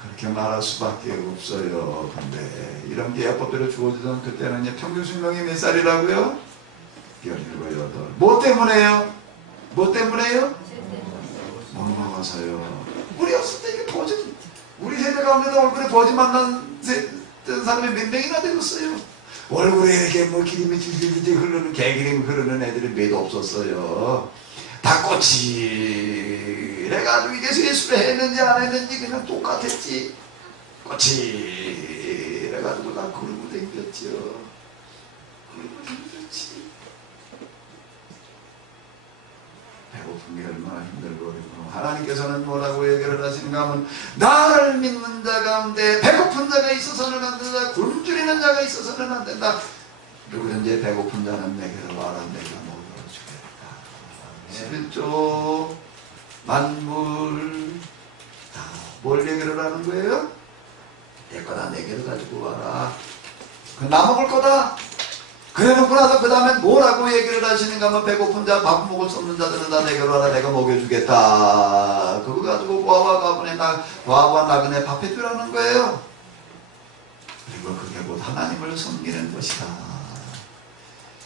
그렇게 말할 수밖에 없어요. 근데 이런 계약법대로 주어지던 그때는 이제 평균 수명이 몇 살이라고요? 17, 18. 뭐 때문에요? 못 먹어서요. 우리 없을 때 이게 버지, 우리 세대 가운데도 얼굴에 버지 만난 사람이 몇 명이나 되었어요. 얼굴에 이렇게 뭐 기름이 질질질 흐르는, 개기름 흐르는 애들이 몇 없었어요. 다 꼬치래가지고 이게 예수를 했는지 안 했는지 그냥 똑같았지. 꼬치래가지고 다 그러고 댕겼죠. 그러고 댕겼지. 배고픈 게 얼마나 힘들고. 하나님께서는 뭐라고 얘기를 하시는가 하면 나를 믿는 자 가운데 배고픈 자가 있어서는 안 된다. 굶주리는 자가 있어서는 안 된다. 누구든지 배고픈 자는 내게로 와라. 내가 먹여주겠다. 11조 만물 다 뭘 얘기를 하는 거예요? 내 거다. 내게로 가지고 와라. 나 먹을 거다. 그래 놓고 나서 그 다음에 뭐라고 얘기를 하시는가 하면 배고픈 자, 밥 먹을 수 없는 자들은 다 내게로 와라. 내가 먹여주겠다. 그거 가지고 과부와 나그네 밥 해주라는 거예요. 그리고 그게 곧 하나님을 섬기는 것이다.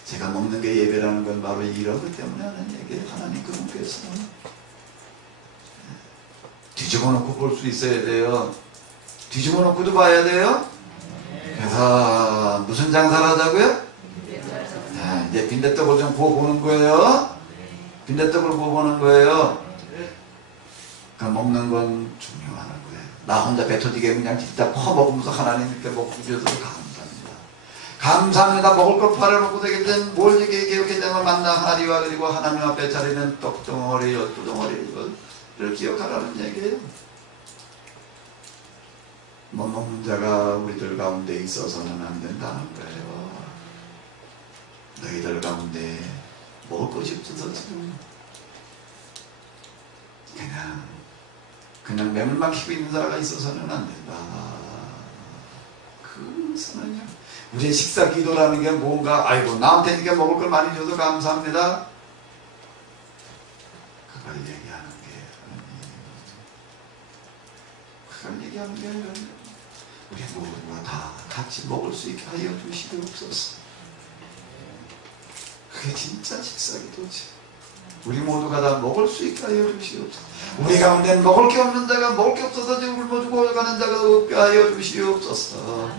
제가 먹는 게 예배라는 건 바로 이런 것 때문에 하는 얘기예요. 하나님 그분께서 뒤집어 놓고 볼 수 있어야 돼요. 뒤집어 놓고도 봐야 돼요. 그래서 무슨 장사를 하자고요? 이제 빈대떡을 좀 구워보는 거예요. 빈대떡을 구워보는 거예요. 그 먹는 건 중요한 거예요. 나 혼자 배 터지게 그냥 진짜 퍼먹으면서 하나님께 먹고 주셔서 감사합니다. 감사합니다. 먹을 걸 팔아놓고 되겠든 뭘 얘기하게 되면 만나하리와 그리고 하나님 앞에 차리는 떡덩어리, 엿두덩어리를 기억하라는 얘기예요. 못 먹는 자가 우리들 가운데 있어서는 안 된다는 거예요. 너희들 가운데 먹을 것이 없어서 지금 그냥 매물 막히고 있는 자가 있어서는 안 된다. 그것은요. 우리의 식사 기도라는 게 뭔가, 아이고 나한테 이렇게 먹을 걸 많이 줘서 감사합니다. 그걸 얘기하는 게 그걸 얘기하는 게 우리 모두가 다 같이 먹을 수 있게 하여 주시옵소서. 그게 진짜 식사기도지. 우리 모두가 다 먹을 수 있게 하여 주시옵소서. 우리 가운데 먹을 게 없는 자가, 먹을 게 없어서 지금 굶어 죽어가는 자가 없게 하여 주시옵소서.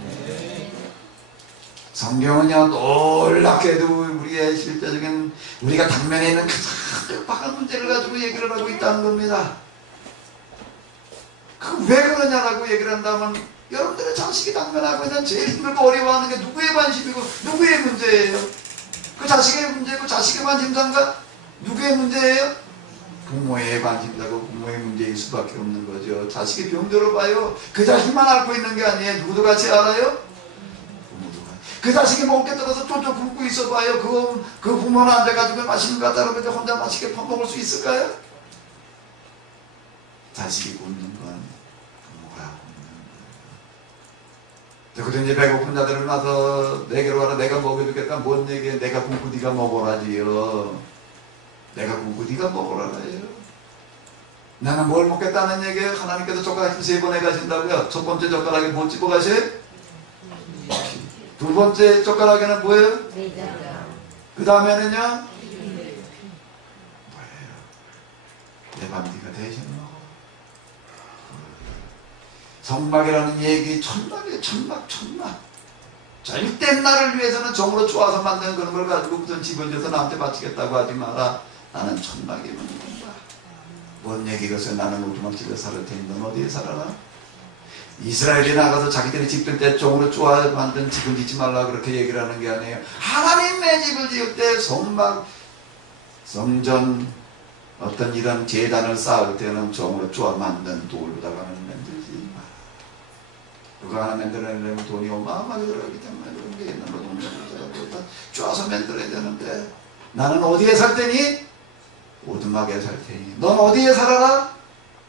성경은요 놀랍게도 우리의 실제적인 우리가 당면에 있는 가장 급박한 문제를 가지고 얘기를 하고 있다는 겁니다. 그 왜 그러냐라고 얘기를 한다면 여러분들의 자식이 당면하고 있는 제일 힘들고 어려워하는 게 누구의 관심이고 누구의 문제예요? 그 자식의 문제고 자식의 관심사인가? 누구의 문제예요? 부모의 관심사고 부모의 문제일 수밖에 없는 거죠. 자식이 병들어 봐요. 그 자식만 앓고 있는 게 아니에요. 누구도 같이 알아요? 부모도 같이. 그 자식이 먹을 게 떨어서 쫄쫄 굶고 있어 봐요. 그 부모는 앉아가지고 맛있는 거 갖다 놓고 혼자 맛있게 퍼먹을 수 있을까요? 자식이 굶는 건 부모가 굶는 거예요. 그런데 배고픈 자들은 와서 내게로 와라. 내가 먹여주겠다. 뭔 얘기해? 내가 굶고 네가 먹어라지요. 내가 굶고 네가 먹어라요. 나는 뭘 먹겠다는 얘기예요? 하나님께서 젓가락 3번 해가신다고요. 첫 번째 젓가락에 뭐 집어가셔요? 두 번째 젓가락에는 뭐예요? 그 다음에는요? 뭐예요? 내 밥 네가 대신 먹어. 성막이라는 얘기 천막이에요. 천막. 절대 나를 위해서는 종으로 쪼아서 만든 그런 걸 가지고 무슨 집을 줘서 나한테 바치겠다고 하지 마라. 나는 천막이면 된다. 뭔 얘기겠어요? 나는 오두막집에 살을 테니 넌 어디에 살아라? 이스라엘이 나가서 자기들이 집들 때 종으로 쪼아 만든 집을 짓지 말라 그렇게 얘기를 하는 게 아니에요. 하나님의 집을 지을 때 성막, 성전, 어떤 이런 제단을 쌓을 때는 종으로 쪼아 만든 돌로다가는 만들지 마라. 누가 하나 만들어내려면 돈이 어마어마하게 들어가기 때문에 그런 게 있는 노동자들이 다 쪼아서 만들어야 되는데 나는 어디에 살 테니? 오두막에 살 테니 넌 어디에 살아라?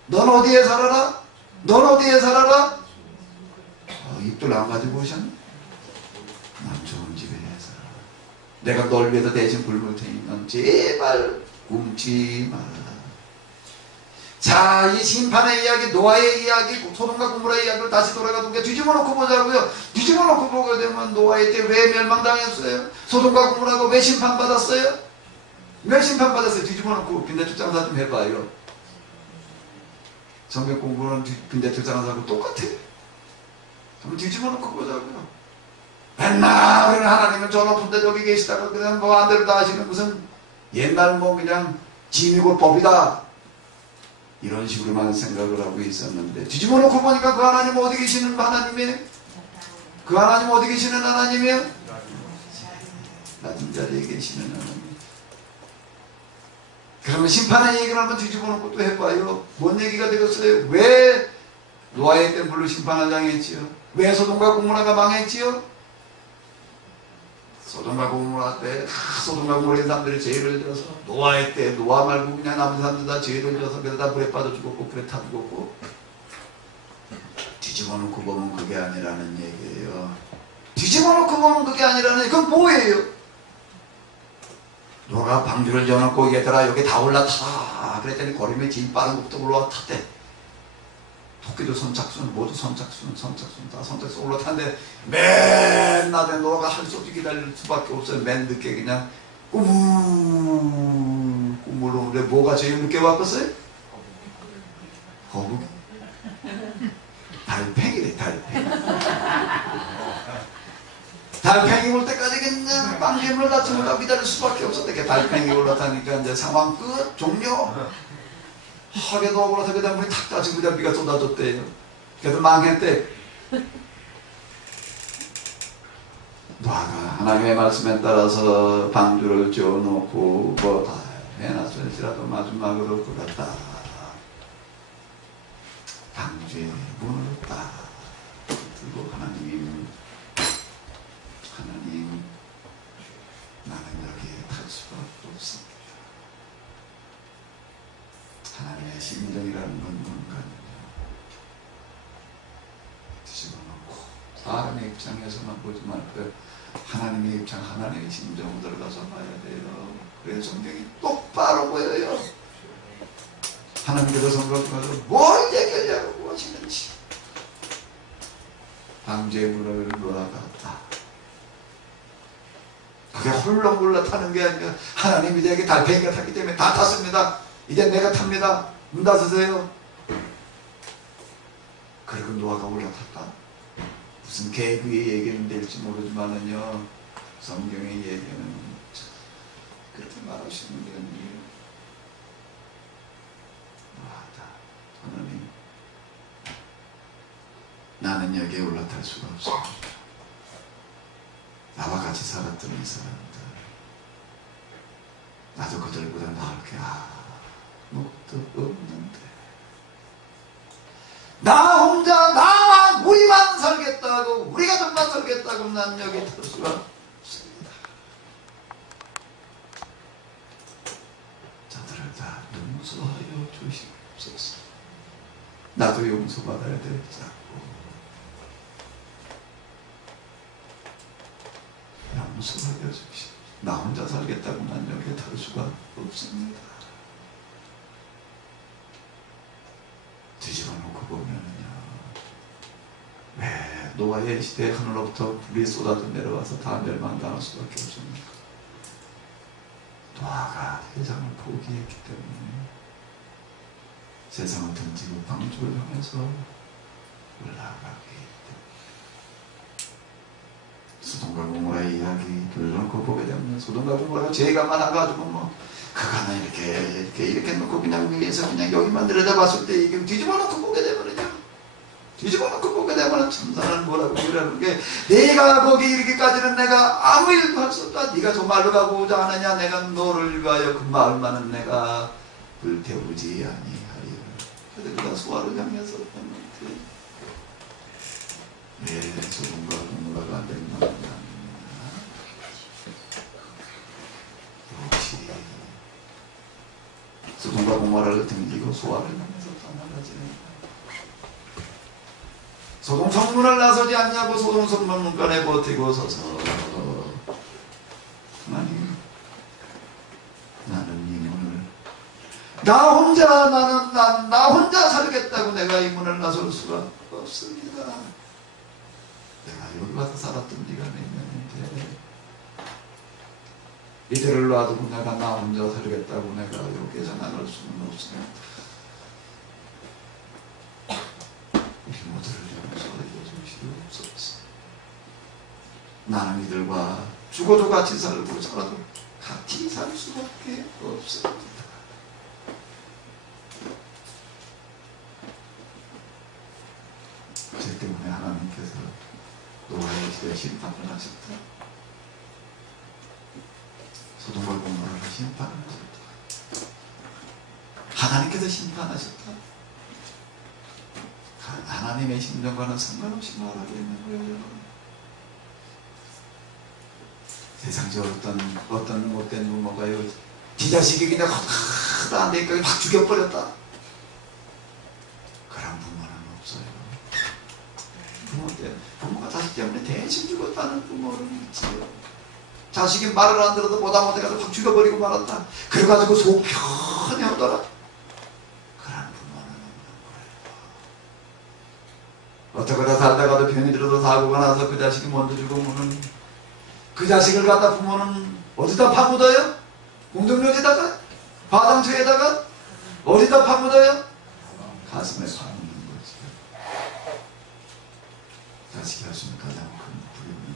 넌 어디에 살아라? 넌 어디에 살아라? 입들 안 가지고 오셨네? 난 좋은 집에 살아라. 내가 널 위해서 대신 굶을 테니 넌 제발 굶지 마라. 자, 이 심판의 이야기, 노아의 이야기, 소돔과 고모라의 이야기를 다시 돌아가서 뒤집어 놓고 보자고요. 뒤집어 놓고 보게 되면 노아의 때 왜 멸망당했어요? 소돔과 고모라가 왜 심판받았어요? 왜 심판받았어요? 뒤집어 놓고 빈대떡 장사 좀 해봐요. 성경 공부는 빈대떡 장사하고 똑같아요. 한번 뒤집어 놓고 보자고요. 맨날 하나님은 저 높은 데 저기 계시다가 그냥 뭐 안 대로 다 하시는 무슨 옛날 뭐 그냥 지미고 법이다. 이런 식으로만 생각을 하고 있었는데 뒤집어 놓고 보니까 그 하나님 어디 계시는 하나님이에요? 그 하나님 어디 계시는 하나님이에요? 낮은 자리에 계시는 하나님. 그러면 심판의 얘기를 한번 뒤집어 놓고 또 해봐요. 뭔 얘기가 되겠어요? 왜 노아의 때 물로 심판을 당했지요? 왜 소돔과 고모라가 망했지요? 소돔과 고모라 때 소돔과 고모라의 사람들이 죄를 져서 노아의 때 노아 말고 그냥 남은 사람들 다 죄를 져서 그래서 다 물에 빠져 죽었고 불에 타 죽었고 뒤집어 놓고 보면 그게 아니라는 얘기예요. 뒤집어 놓고 보면 그게 아니라는 얘기. 그건 뭐예요? 노아가 방주를 지어놓고 얘들아 여기 다 올라타 그랬더니 거리면 제일 빠른 것부터 올라탔대. 토끼도 선착순, 모두 선착순 다 선착순 올라탔는데 맨 낮에 노아가 한 소리 기다릴 수밖에 없어요. 맨 늦게 그냥 꿈을 오는데 뭐가 제일 늦게 왔겠어요? 거북이? 달팽이래. 달팽이 올 때까지 그냥 빵개물 같은 거다 기다릴 수밖에 없었대. 달팽이 올라타니까 이제 상황 끝 종료. 하게도 올라서 그다음 물이 탁 따지고 그다음 비가 쏟아졌대요. 그래서 망했대. 노아가 하나님의 말씀에 따라서 방주를 지어놓고 뭐 다 해놨을지라도 마지막으로 그랬다. 방주의 문을 딱 들고 하나님 나는 여기에 탈 수가 없습니다. 하나님의 심정이라는 건 뭔가요? 뒤집어 놓고 사람의 입장에서만 보지 말고 하나님의 입장, 하나님의 심정으로 들어가서 봐야 돼요. 그래서 성경이 똑바로 보여요. 하나님께서 성경을 가서 뭘 얘기하려고 하시는지. 방주의 문을 놀아갔다. 그게 홀렁홀렁 타는 게 아니라 하나님이 내게 달팽이가 탔기 때문에 다 탔습니다. 이제 내가 탑니다. 문 닫으세요. 그리고 노아가 올라탔다. 무슨 개그의 얘기는 될지 모르지만은요, 성경의 얘기는 그렇게 말하시는 게 아니에요. 노아다. 하나님, 나는 여기에 올라탈 수가 없습니다. 나와 같이 살았던 이 사람들, 나도 그들보다 나을 게 아무것도 없는데 나 혼자 나와 우리만 살겠다고 우리 가족만 살겠다고 난 여기 탈 수가 없습니다. 저들을 다 용서하여 주시옵소서. 나도 용서받아야 될 자고 용서하여 주십시오. 나 혼자 살겠다고 난 여기에 탈 수가 없습니다. 노아의 시대에 하늘로부터 불이 쏟아져 내려와서 다 멸망당할 수밖에 없습니다. 노아가 세상을 포기했기 때문에 세상을 던지고 방주를 하면서 올라가게 됩니다. 소돔과 고모라의 이야기를 놓고 보게 되면 소돔과 고모라가 죄가 많아가지고 그거는 이렇게 놓고 그냥 위에서 그냥 여기만 들여다봤을 때 이게 뒤집어 놓고 보게 되면은요, 뒤집어 놓고 보게 되면은 참사는 뭐라고 그러는 게, 내가 거기 이르기까지는 내가 아무 일도 할 수 없다. 네가 저 마을로 가고자 하느냐, 내가 너를 위하여 그 마을만은 내가 불태우지 아니하리라. 그래서 그가 소아를 향해서 했는데, 왜 소돔과 고모라가 멸망하느냐, 역시 소돔과 고모라를 등지고 소아를 향해서 떠나가지는, 소돔 성문을 나서지 않냐고 소돔 성문문간에 버티고 서서, 하나님, 나는 이 문을 나 혼자 살겠다고 내가 이 문을 나설 수가 없습니다. 내가 여기 와서 살았던 네가 몇 년인데 이들을 놔두고 내가 나 혼자 살겠다고 내가 여기에서 나갈 수는 없습니다. 이모들을 위하여서 해주시옵소서. 나는 이들과 죽어도 같이 살고 살아도 같이 살 수밖에 없습니다. 제 때문에 하나님께서 노아의 시대에 심판을 하셨다. 소돔과 고모라를 심판하셨다. 하나님께서 심판하셨다. 하나님의 심정과는 상관없이 말하고 있는 거예요. 세상에 어떤 못된 부모가요, 지 자식이 그냥 하다 안 되니까 확 죽여버렸다. 그런 부모는 없어요. 부모가 자식 때문에 대신 죽었다는 부모는 있지요. 자식이 말을 안 들어도 보다 못해가지고 확 죽여버리고 말았다. 그래가지고 속 편히 하더라. 그런 부모는 없는 거예요. 어쩌다 살다가도 병이 들어서 사고가 나서 그 자식이 먼저 죽으면은 그 자식을 갖다 부모는 어디다 파묻어요? 공동묘지에다가? 화장처에다가? 어디다 파묻어요? 가슴에 파묻는 거지. 자식이 할 수 있는 가장 큰 부름이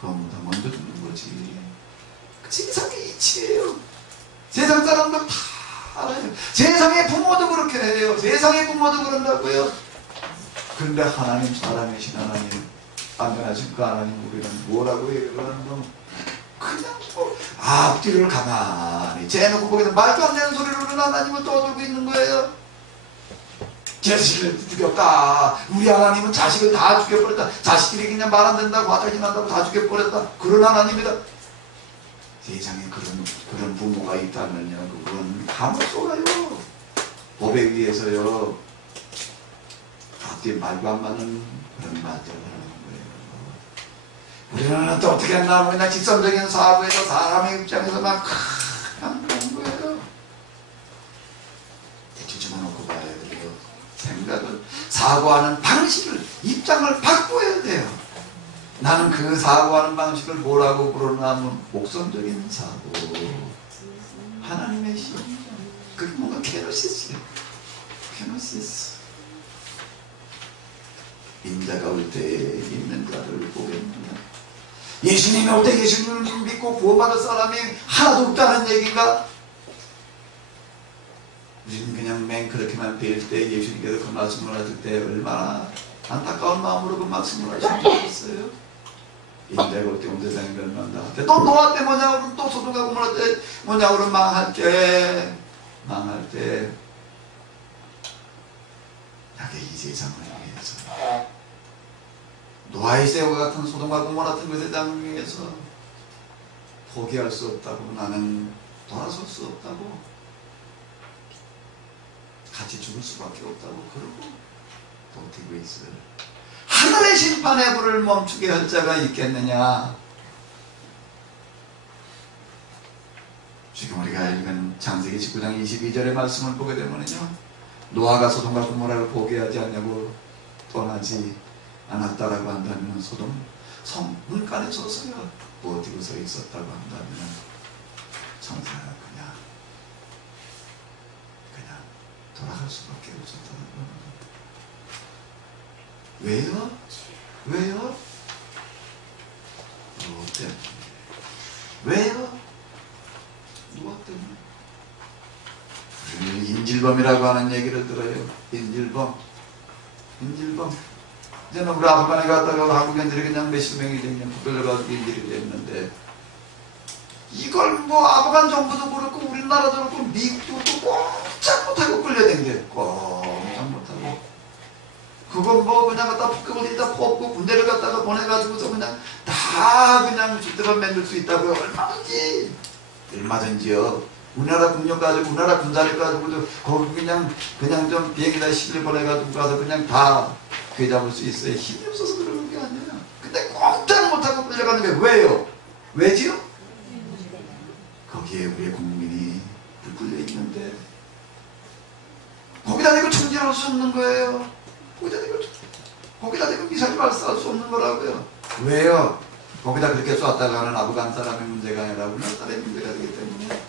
그거보다 먼저 죽는 거지. 세상의 이치예요. 세상 사람들 다 알아요. 세상의 부모도 그렇게 해요. 세상의 부모도 그런다고요. 그런데 하나님, 사람이신 하나님, 안전하신 그 하나님, 우리는 뭐라고 해요? 그냥 앞뒤를 가만히 재놓고 보기에는 말도 안 되는 소리로는 하나님은 떠들고 있는 거예요. 자식을 죽였다. 우리 하나님은 자식을 다 죽여버렸다. 자식들이 그냥 말 안 된다고 화장이 난다고 다 죽여버렸다. 그런 하나님이다. 세상에 그런 부모가 있다면요, 그건 감을 쏘아요. 법에 의해서요, 앞뒤에 말도 안 맞는 그런 말들을 하는 거예요. 우리는 또 어떻게 했나, 그냥 직선적인 사고에서 사람의 입장에서 막 그런 거예요. 뒤집어 놓고 봐야 돼요. 생각을, 사고하는 방식을, 입장을 바꿔야 돼요. 나는 그 사고하는 방식을 뭐라고 부르나 하면 목선적인 사고, 하나님의 신, 그게 뭔가 케노시스예요. 케노시스. 인자가 올 때에 있는 자를 보겠느냐. 예수님이 올 때 예수님을 믿고 구원받을 사람이 하나도 없다는 얘기인가? 우리는 그냥 그렇게만 배울 때 예수님께서 그 말씀을 하실 때 얼마나 안타까운 마음으로 그 말씀을 하시겠어요? 인자가 올 때 온 세상이 멸망한다. 또 노아 때 뭐냐, 또 소돔과 고모라 때 뭐냐, 그러면 망할 때 나게 이 세상을 위해서, 노아의 세와 같은 소돔과 고모라 같은 그 세상을 위해서 포기할 수 없다고, 나는 돌아설 수 없다고, 같이 죽을 수밖에 없다고 그러고 버티고 있어요. 하늘의 심판의 불을 멈추게 할 자가 있겠느냐? 지금 우리가 읽은 창세기 19장 22절의 말씀을 보게 되면요, 노아가 소돔과 고모라를 포기하지 않냐고 떠나지 않았다라고 한다면 소돔 성문간에 서서요 버티고서 있었다고 한다면 천사가 그냥 돌아갈 수밖에 없었다는 겁니다. 왜요? 왜요? 무엇 때문에? 왜요? 무엇 때문에? 인질범이라고 하는 얘기를 들어요. 인질범. 이제는 우리 아프간에 갔다가 한국인들이 그냥 몇십 명이 그냥 붙들려가지고 인질이 됐는데, 이걸 뭐 아프간 정부도 그렇고 우리나라도 그렇고 미국도 꼼짝 못하고 끌려댕겨. 꼼짝 못하고. 그건 뭐 그냥 갖다 북극을 일다 퍼붓고 군대를 갖다가 보내가지고서 그냥 다 그냥 죽들어 만들 수 있다고요. 얼마든지요. 우리나라 국력 가지고 우리나라 군사력 가지고도 거기 그냥 좀 비행기다 실을 보내가지고 가서 그냥 다 괴 잡을 수 있어요. 힘이 없어서 그러는 게 아니에요. 근데 꼼짝 못하고 끌려가는 게 왜요? 왜지요? 거기에 우리의 국민이 불끌려 있는데 거기다 대고 총질할 수 없는 거예요. 거기다 대고 미사일 발사할 수 없는 거라고요. 왜요? 거기다 그렇게 쐈다가는 아프간 사람의 문제가 아니라 우리나라 사람의 문제가 되기 때문에.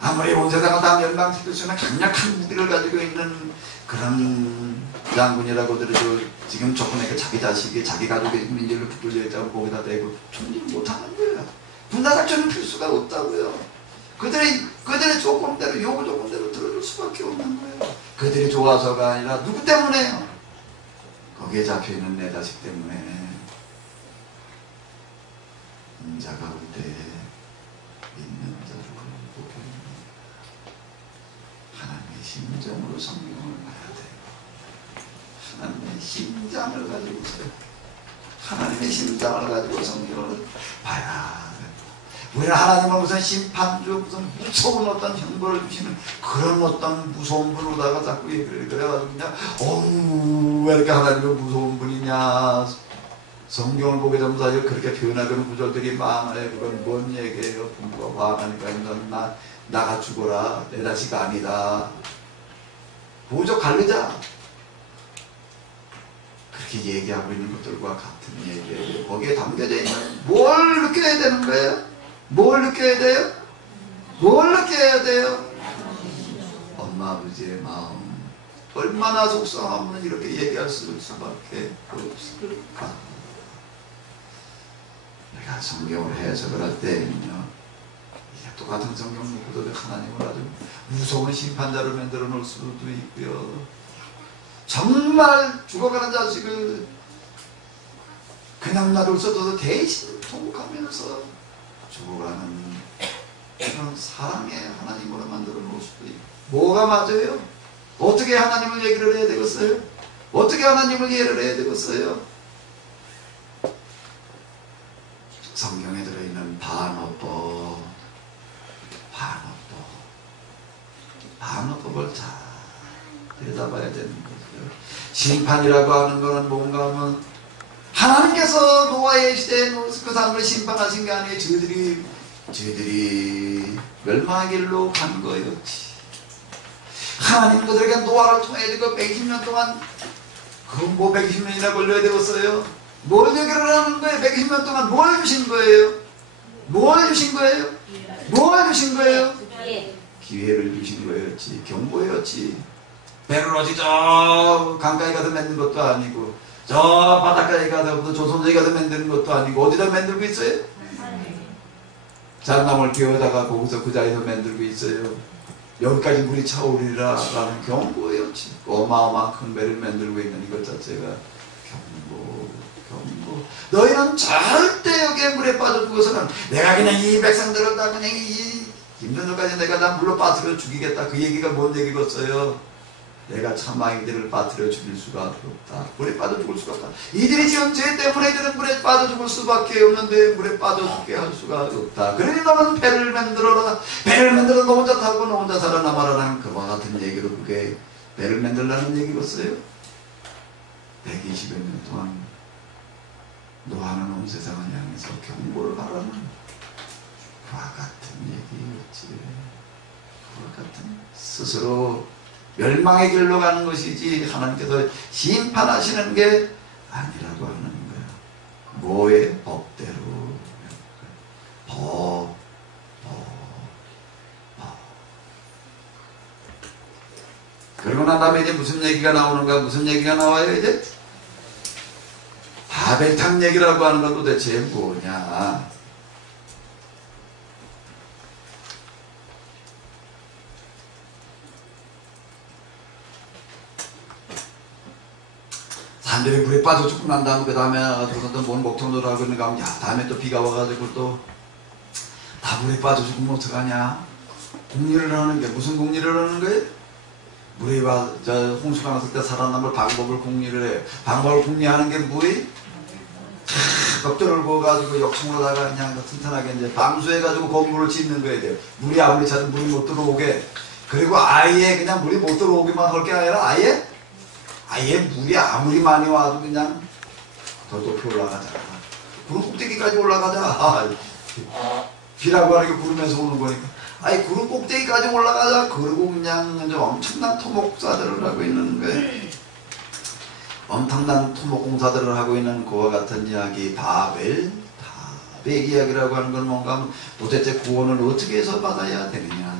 아무리 온 세상을 다 멸망시킬 수 있는 강력한 무기를 가지고 있는 그런 장군이라고 들어도 지금 조건에 자기 자식이 자기 가족의 민족을 붙들려 있다고 거기다 대고 총질 못하는 거예요. 군사작전은 필수가 없다고요. 그들의 조건대로 요구 조건대로 들어줄 수밖에 없는 거예요. 그들이 좋아서가 아니라 누구 때문에요? 거기에 잡혀있는 내 자식 때문에. 인자가 올 때 믿는 자를 보게 하나님의 심정으로 성경을 봐야 돼요. 하나님의 심장을 가지고서 하나님의 심장을 가지고 성경을 봐야 돼요. 우리는 하나님은 무슨 심판주 무슨 무서운 어떤 형벌을 주시는 그런 어떤 무서운 분으로다가 자꾸 얘기를 그래가지고 그냥 왜 이렇게 하나님은 무서운 분이냐. 성경을 보게 되면 사실 그렇게 표현하는 구절들이 많아요. 그건 뭔 얘기예요? 부부가 화나니까 넌 나가 죽어라. 내 자식 아니다. 부족 갈르자. 그렇게 얘기하고 있는 것들과 같은 얘기예요. 거기에 담겨져 있는 뭘 느껴야 되는 거예요? 뭘 느껴야 돼요? 뭘 느껴야 돼요? 엄마 아버지의 마음. 얼마나 속상하면 이렇게 얘기할 수밖에 없을까? 내가 성경을 해석을 할 때는요, 똑같은 성경 놓고도 하나님을 아주 무서운 심판자를 만들어 놓을 수도 있고요. 정말 죽어가는 자식을 그냥 놔둘 수 없어서 대신 통곡하면서 죽어가는 그런 사랑의 하나님으로 만들어 놓을 수도 있고. 뭐가 맞아요? 어떻게 하나님을 얘기를 해야 되겠어요? 어떻게 하나님을 이해를 해야 되겠어요? 성경에 들어있는 반어법을 잘 들여다봐야 되는 거죠. 심판이라고 하는 것은 뭔가 하면 하나님께서 노아의 시대에 그 사람을 심판하신 게 아니에요. 저희들이 멸망의 길로 간 거였지. 하나님 그들에게 노아를 통해 그 120년 동안 그 120년이나 걸려야 되겠어요. 뭘 얘기를 하는 거예요? 120년 동안 뭘 주신 거예요? 뭘 주신 거예요? 뭘 주신 거예요? 기회를 주신 거였지. 경고였지. 배를 어디 저 강가에 가서 만든 것도 아니고 저 바닷가에 가서 조선소에 가서 만드는 것도 아니고 어디다 만들고 있어요? 잣나무를 끼워다가 거기서 그 자리에서 만들고 있어요. 여기까지 물이 차오르리라 라는 경고였지. 어마어마한 큰 배를 만들고 있는 이것 자체가 경고. 너희는 절대 여기에 물에 빠져 죽어서는 내가 그냥 이 백성들을 다 그냥 이 힘든 것까지 내가 다 물로 빠뜨려 죽이겠다. 그 얘기가 뭔 얘기겠어요? 내가 참아이들을 빠뜨려 죽일 수가 없다. 물에 빠져 죽을 수가 없다. 이들이 지은 죄 때문에 이들은 물에 빠져 죽을 수밖에 없는데 물에 빠져 죽게 할 수가 없다. 그러니 너는 배를 만들어라. 배를 만들어 너 혼자 타고 너 혼자 살아남아라는 그와 같은 얘기로 그게 배를 만들라는 얘기겠어요? 120여 년 동안 노아는 온 세상을 향해서 경고를 하라는 그와 같은 얘기였지. 그와 같은 스스로 멸망의 길로 가는 것이지 하나님께서 심판하시는 게 아니라고 하는 거예요. 뭐의 법대로. 법. 그러고 난 다음에 이제 무슨 얘기가 나오는가? 무슨 얘기가 나와요 이제? 바벨탑 얘기라고 하는 건 도대체 뭐냐? 사람들이 물에 빠져 죽고 난 다음에 그 다음에 또 뭔 목통을 하고 있는 가운데 다음에 또 비가 와가지고 또 다 물에 빠져 죽으면 어떡하냐? 공리를 하는 게 무슨 공리를 하는 거예요? 물에 홍수가 났을 때 살아남을 방법을 공리를 해요. 방법을 공리하는 게 뭐예요? 벽돌을 그어가지고 역청으로다가 그냥 튼튼하게 이제 방수해가지고 건물을 짓는 거예요. 돼요. 물이 아무리 차도 물이 못 들어오게. 그리고 아예 그냥 물이 못 들어오기만 할 게 아니라 아예 물이 아무리 많이 와도 그냥 더 높이 올라가자. 구름 꼭대기까지 올라가자. 비라고 하는 게 구름에서 오는 거니까. 아예 구름 꼭대기까지 올라가자. 그리고 그냥 이제 엄청난 토목사들을 하고 있는 거예요. 엄청난 토목공사들을 하고 있는 그와 같은 이야기, 바벨 이야기라고 하는 건 뭔가 하면 도대체 구원을 어떻게 해서 받아야 되느냐.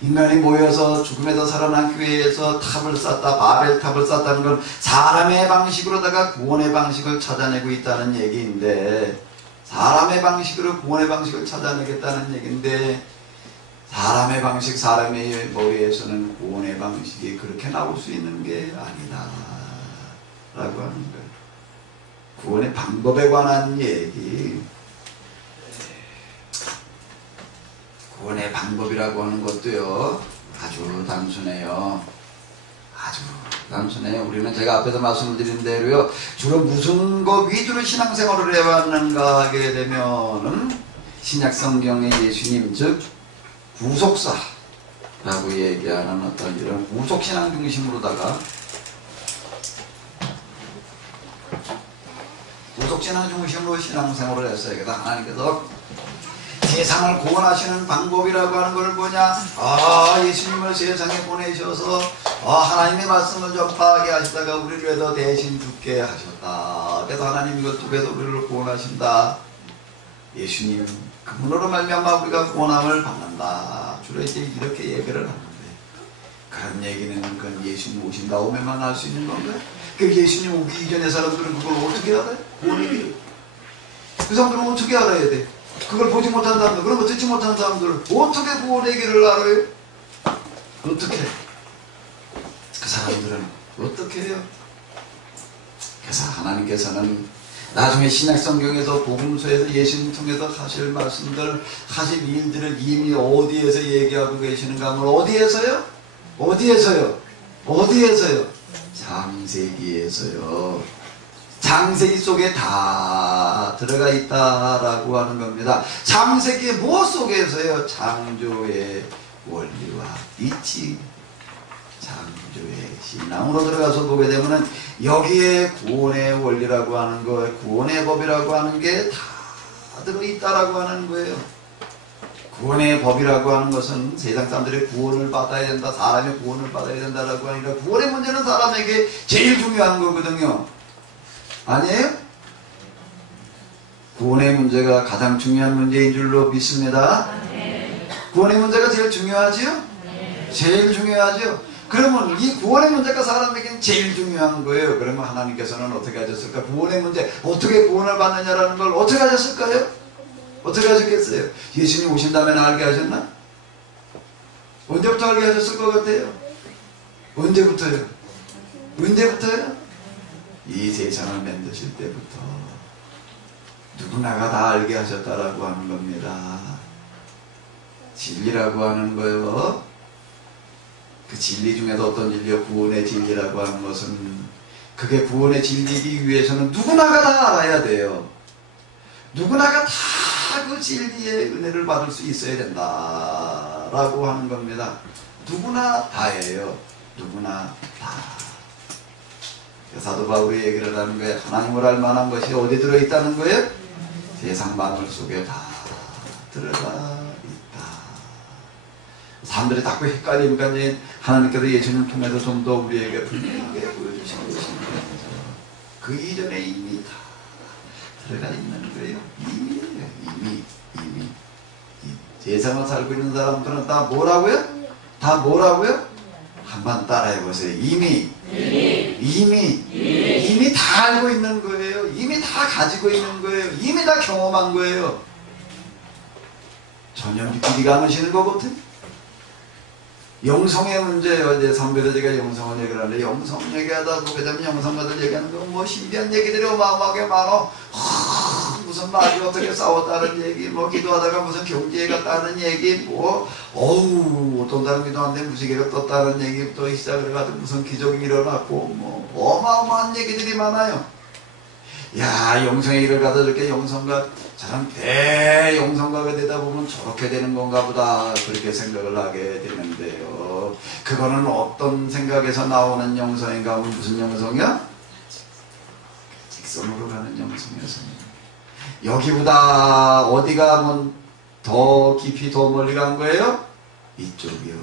인간이 모여서 죽음에서 살아난 교회에서 탑을 쌓다, 바벨탑을 쌓다는 건 사람의 방식으로다가 구원의 방식을 찾아내고 있다는 얘기인데, 사람의 방식으로 구원의 방식을 찾아내겠다는 얘기인데, 사람의 방식, 사람의 머리에서는 구원의 방식이 그렇게 나올 수 있는 게 아니다 라고 하는 거예요. 구원의 방법에 관한 얘기. 구원의 방법이라고 하는 것도요, 아주 단순해요. 아주 단순해요. 우리는 제가 앞에서 말씀을 드린 대로요, 주로 무슨 것 위주로 신앙생활을 해왔는가 하게 되면은 신약 성경의 예수님, 즉 구속사라고 얘기하는 어떤 이런 구속신앙 중심으로다가 구속신앙 중심으로 신앙생활을 했어요. 그래서 하나님께서 세상을 구원하시는 방법이라고 하는 걸 뭐냐? 예수님을 세상에 보내셔서 하나님의 말씀을 전파하게 하시다가 우리를 위해서 대신 죽게 하셨다. 그래서 하나님이 이걸 통해서 우리를 구원하신다. 예수님 그분으로 말미암아 우리가 구원함을 받는다. 주로 이제 이렇게 얘기를 하는데, 그런 얘기는 그건 예수님 오신 다음에만 할 수 있는 건가요? 그 예수님 오기 이전의 사람들은 그걸 어떻게 알아요? 구원의 길. 그 사람들은 어떻게 알아야 돼? 그걸 보지 못한 사람들, 그런 거 듣지 못한 사람들은 어떻게 구원의 길을 알아요? 어떻게? 그 사람들은 어떻게 해요? 그래서 하나님께서는 나중에 신약성경에서 복음서에서 예수님 통해서 하실 말씀들, 하실 일들을 이미 어디에서 얘기하고 계시는가 하면 어디에서요? 창세기에서요. 창세기 속에 다 들어가 있다라고 하는 겁니다. 창세기 뭐 속에서요? 창조의 원리와 이치, 창조의 신앙으로 들어가서 보게 되면은 여기에 구원의 원리라고 하는 거, 구원의 법이라고 하는 게 다 들어있다라고 하는 거예요. 구원의 법이라고 하는 것은 세상 사람들이 구원을 받아야 된다, 사람이 구원을 받아야 된다라고 하니까, 구원의 문제는 사람에게 제일 중요한 거거든요. 아니에요? 구원의 문제가 가장 중요한 문제인 줄로 믿습니다. 구원의 문제가 제일 중요하지요? 제일 중요하죠. 그러면 이 구원의 문제가 사람에게는 제일 중요한 거예요. 그러면 하나님께서는 어떻게 하셨을까? 구원의 문제, 어떻게 구원을 받느냐라는 걸 어떻게 하셨을까요? 어떻게 하셨겠어요? 예수님 오신 다음에 알게 하셨나? 언제부터 알게 하셨을 것 같아요? 언제부터요? 이 세상을 만드실 때부터 누구나가 다 알게 하셨다라고 하는 겁니다. 진리라고 하는 거요. 그 진리 중에서 어떤 진리요? 구원의 진리라고 하는 것은, 그게 구원의 진리이기 위해서는 누구나가 다 알아야 돼요. 누구나가 다 그 진리의 은혜를 받을 수 있어야 된다라고 하는 겁니다. 누구나 다예요. 누구나 다. 사도 바울이 얘기를 하는 거예요. 하나님을 알 만한 것이 어디 들어있다는 거예요? 세상 만물 속에 다 들어가 있다. 사람들이 자꾸 헷갈리니까 이제 하나님께서 예수님을 통해서 좀 더 우리에게 분명하게 보여주시는 것입니다. 그 이전에 이미 다 들어가 있는 거예요. 이미. 이 세상을 살고 있는 사람들은 다 뭐라고요? 다 뭐라고요? 한번 따라해보세요. 이미 다 알고 있는 거예요. 이미 다 가지고 있는 거예요. 이미 다 경험한 거예요. 전혀 믿기지가 않으시는 거거든. 영성의 문제예요. 이제 선배들 제가 영성을 얘기를 하는데, 영성 얘기하다 보게 되면 영성가들 얘기하는 거 뭐 신비한 얘기들이 어마어마하게 많어. 무슨 말이 어떻게 싸웠다는 얘기, 뭐 기도하다가 무슨 경지가 떴다는 얘기, 뭐 어떤 사람 기도하는데 무지개가 떴다는 얘기 또 시작을 해가지고 무슨 기적이 일어났고, 뭐 어마어마한 얘기들이 많아요. 야, 영성의 일을 가서 저렇게 영성가 저런 대영성가가 되다 보면 저렇게 되는 건가 보다, 그렇게 생각을 하게 되는데요. 그거는 어떤 생각에서 나오는 영성인가 하면 무슨 영성이야? 직선으로 가는 영성이었습니다. 여기보다 어디가 뭐 더 깊이 더 멀리 간 거예요? 이쪽이요.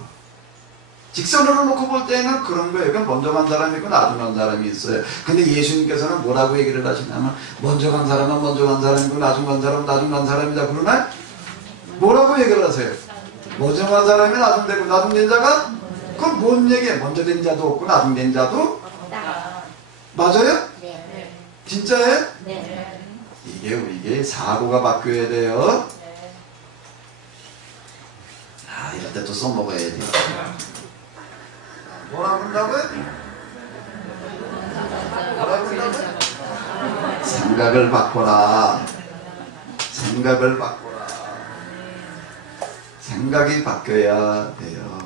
직선으로 놓고 볼 때는 그런 거예요. 그러니까 먼저 간 사람이 있고 나중 간 사람이 있어요. 근데 예수님께서는 뭐라고 얘기를 하시냐면, 먼저 간 사람은 먼저 간 사람이고 나중 간 사람은 나중 간 사람이다. 그러나 뭐라고 얘기를 하세요? 먼저 간 사람이 나중 되고 나중 된 자가? 그건 뭔 얘기예요? 먼저 된 자도 없고 나중 된 자도? 맞아요? 네. 진짜예요? 네. 이게 사고가 바뀌어야 돼요. 이럴 때 또 써먹어야 돼요. 뭐라고 한다고요? 뭐라고 한다고요? 생각을 바꿔라. 생각을 바꿔라. 생각이 바뀌어야 돼요.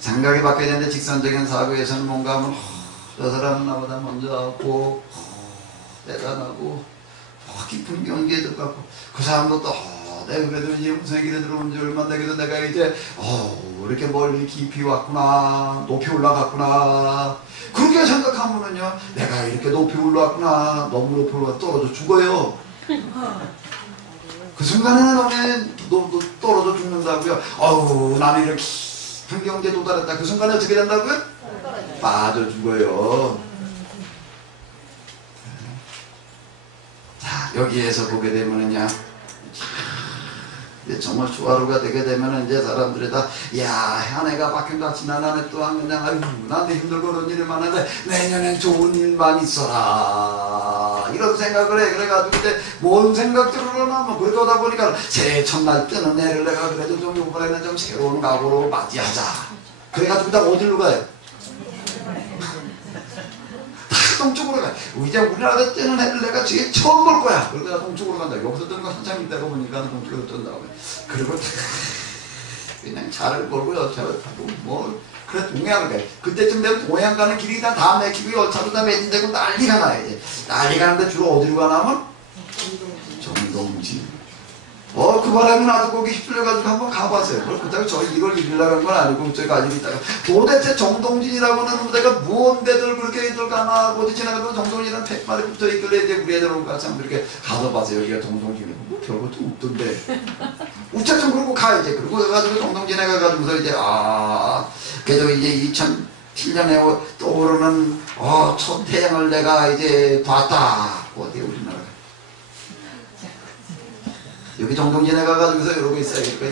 생각이 바뀌어야 되는데, 직선적인 사고에서는 뭔가 하면 저 사람은 나보다 먼저 왔고 대단하고 깊은 경계에 들어갔고, 그 사람도 또 내가 그래도 이제 무슨 길에 들어온 지 얼마 되기도 내가 이제 이렇게 멀리 깊이 왔구나, 높이 올라갔구나, 그렇게 생각하면은요, 내가 이렇게 높이 올라왔구나, 너무 높이 올라가 떨어져 죽어요. 그 순간에는 너무 떨어져 죽는다고요. 나는 이렇게 깊은 경계에 도달했다. 그 순간에 어떻게 된다고요? 빠져 죽어요. 자, 여기에서 보게 되면은요, 정말 조화로가 되게 되면 이제 사람들이 다, 야, 한 해가 바뀐다. 지난 한 해 또한 그냥, 아유, 나한테 힘들고 그런 일이 많은데 내년엔 좋은 일만 있어라, 이런 생각을 해. 그래가지고 이제 뭔 생각들을 하면, 그러다 보니까 새해 첫날 뜨는 해를 내가 그래도 좀 이번에는 좀 새로운 각오로 맞이하자. 그래가지고 다 어디로 가요? 동쪽으로 가. 이제 우리나라에서 뜨는 해를 내가 지금 처음 볼 거야. 그러다가 동쪽으로 간다. 여기서 뜨는 거 한참 있다가 보니까 동쪽으로 뜬다고. 그리고 그냥 차를 몰고 열차를 타고 그래 동해안을 가. 그때쯤 되면 동해안 가는 길이 다 막히고 열차도 다 매진되고 난리가 나요. 이제 난리가 나는데 주로 어디로 가냐면 정동진. 그 바람이 나도 거기 휩쓸려가지고 한번 가봤어요. 그렇다고 저 1월 1일 나간 건 아니고 제가 아직 있다가 도대체 정동진이라고 하는 데가 무언데들 그렇게 애들 가나, 어디 지나가도 정동진이라는 100마리 붙어 있길래 이제 우리 애들 같이 한번 이렇게 가서 봤어요. 여기가 정동진이고 뭐 별것도 없던데. 우차좀 그러고 가 이제. 그러고 가가지고 정동진에 가가지고서 이제 그래도 이제 2007년에 떠오르는 첫 태양을 내가 이제 봤다. 어디에 우리나라. 여기 정동진에 가가지고서 이러고 있어야겠고,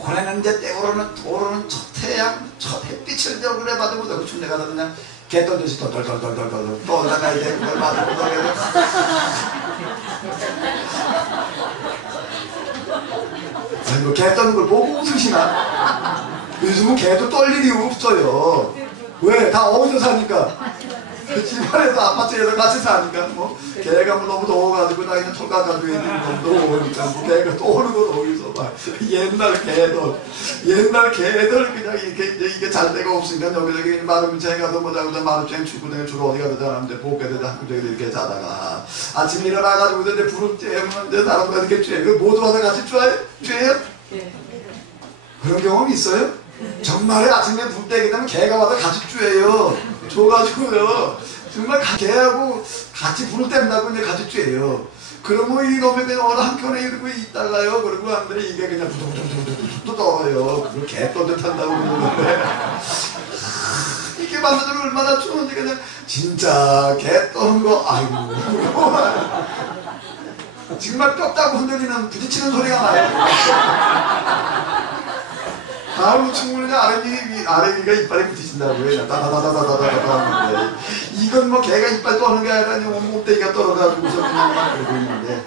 올해는 이제 떠오르는 첫 태양, 첫 햇빛을 이제 얼굴에 받으고, 그 춤내 가서 그냥 개 떨듯이 덜덜덜덜덜 떠올라가 이제 그걸 받으고, 개 떠는 걸 보고 웃으시나? 요즘은 개도 떨 일이 없어요. 왜? 다 어디서 사니까? 집안에서 아파트에서 같이 사니까 개가 너무 더워가지고 나 그냥 철가 가지고 있는 너무 더우니까 개가 떠오르고 거기서 막 옛날 개들 그냥 이게 잘 데가 없으니까 여기저기 마루미차에 가서 자고서 마루미차에 출근해 주로 어디 가서 자는데 보게 되다 한국에 이렇게 자다가 아침에 일어나가지고 이제 불을 쬐면 이제 사람과 이렇게 쬐. 모두 와서 같이 쬐요? 네. 그런 경험 있어요? 정말에 아침에 불 때게 되면 개가 와서 같이 쬐요. 줘가지고요. 정말 개하고 같이 불을 뗀다고 이제 같이 쬐요. 그러면 이놈이 그냥 어느 한켠에 이러고 있다가요. 그러고 하는데 이게 그냥 또 떨어요. 그걸 개 떠듯한다고 그러는데 이게 만드는 얼마나 추운지 그냥 진짜 개 떠는 거 아이고 정말 뼈 따고 흔들리는 부딪히는 소리가 나요. 아우 충분히 아래 위가 이빨에 부딪힌다고요. 다다다다다다다다 하는데 이건 뭐 개가 이빨 떠는 게 아니라 몸뚱이가 떨어가지고서 그냥 막 그러고 있는데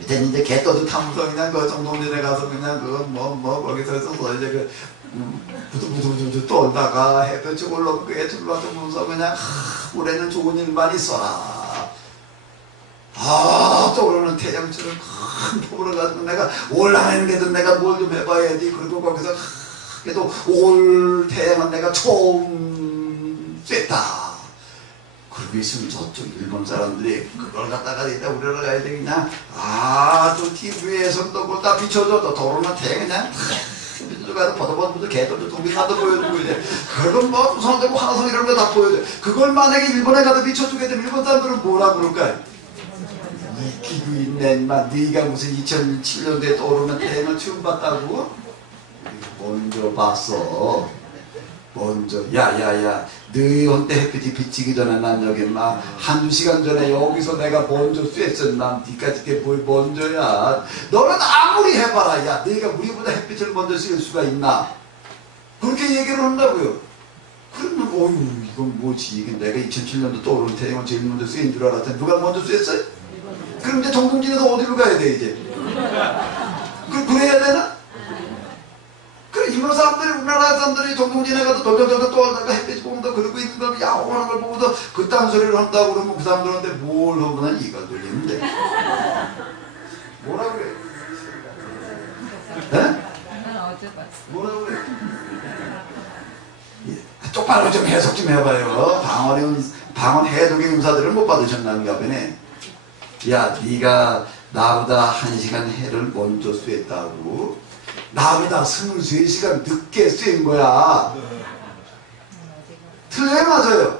이제 개 떠듯하면서 그냥 그 정동진에 가서 그냥 거기서 있어서 이제 그 부두부두부두 떨다가 햇볕이 올라오고 그게 들어와서 그냥 올해는 좋은 일만 있어라. 떠오르는 태양처럼 큰 폭으로 가지고 내가 올라가는데도 내가 뭘 좀 해봐야지. 그리고 거기서 그래도 올 태양은 내가 처음 쐈다. 그러고 있으면 저쪽 일본 사람들이 그걸 갖다가 이따 우리나라 가야 되겠냐. 또 TV에서 또 그거 다 비춰줘. 또 도로나 태양 그냥 비춰가서 버터버터 개들도 동빙나도 보여주고 이제 그건 뭐 우선되고 화성 이런 거 다 보여줘. 그걸 만약에 일본에 가서 비춰주게 되면 일본 사람들은 뭐라 그럴까요? 이 기구 있네 인마. 네가 무슨 2007년도에 떠오르면 태양을 처음 봤다고? 먼저 봤어. 먼저 야야야 너한테 햇빛이 비치기 전에 난 여기 막 한두 시간 전에 여기서 내가 먼저 쐈어. 난 니까지 뭘 먼저야. 너는 아무리 해봐라. 야 네가 우리보다 햇빛을 먼저 쏠 수가 있나. 그렇게 얘기를 한다고요. 그러면 어휴 이건 뭐지. 이게 내가 2007년도 떠오르는 태양을 제일 먼저 쏜 줄 알았더니 누가 먼저 쐈어요? 그럼 이제 정동진에서 어디로 가야 돼 이제? 그래야 되나? 그래 일본 사람들이 우리나라 사람들이 정동진에 가서 덜덜덜 떠다가 햇빛 보면서 그러고 있는 걸 야호하는 걸 보고서 그딴 소리를 한다고 그러면 그 사람들한테 뭘 하면 이가 돌리는데 뭐라 그래? 뭐라 그래? 똑바로 좀 해석 좀 해봐요. 방언 해독의 음사들을 못 받으셨나는가 보네. 야 네가 나보다 1시간 해를 먼저 쐈다고? 나보다 23시간 늦게 쏜 거야. 틀려요 맞아요?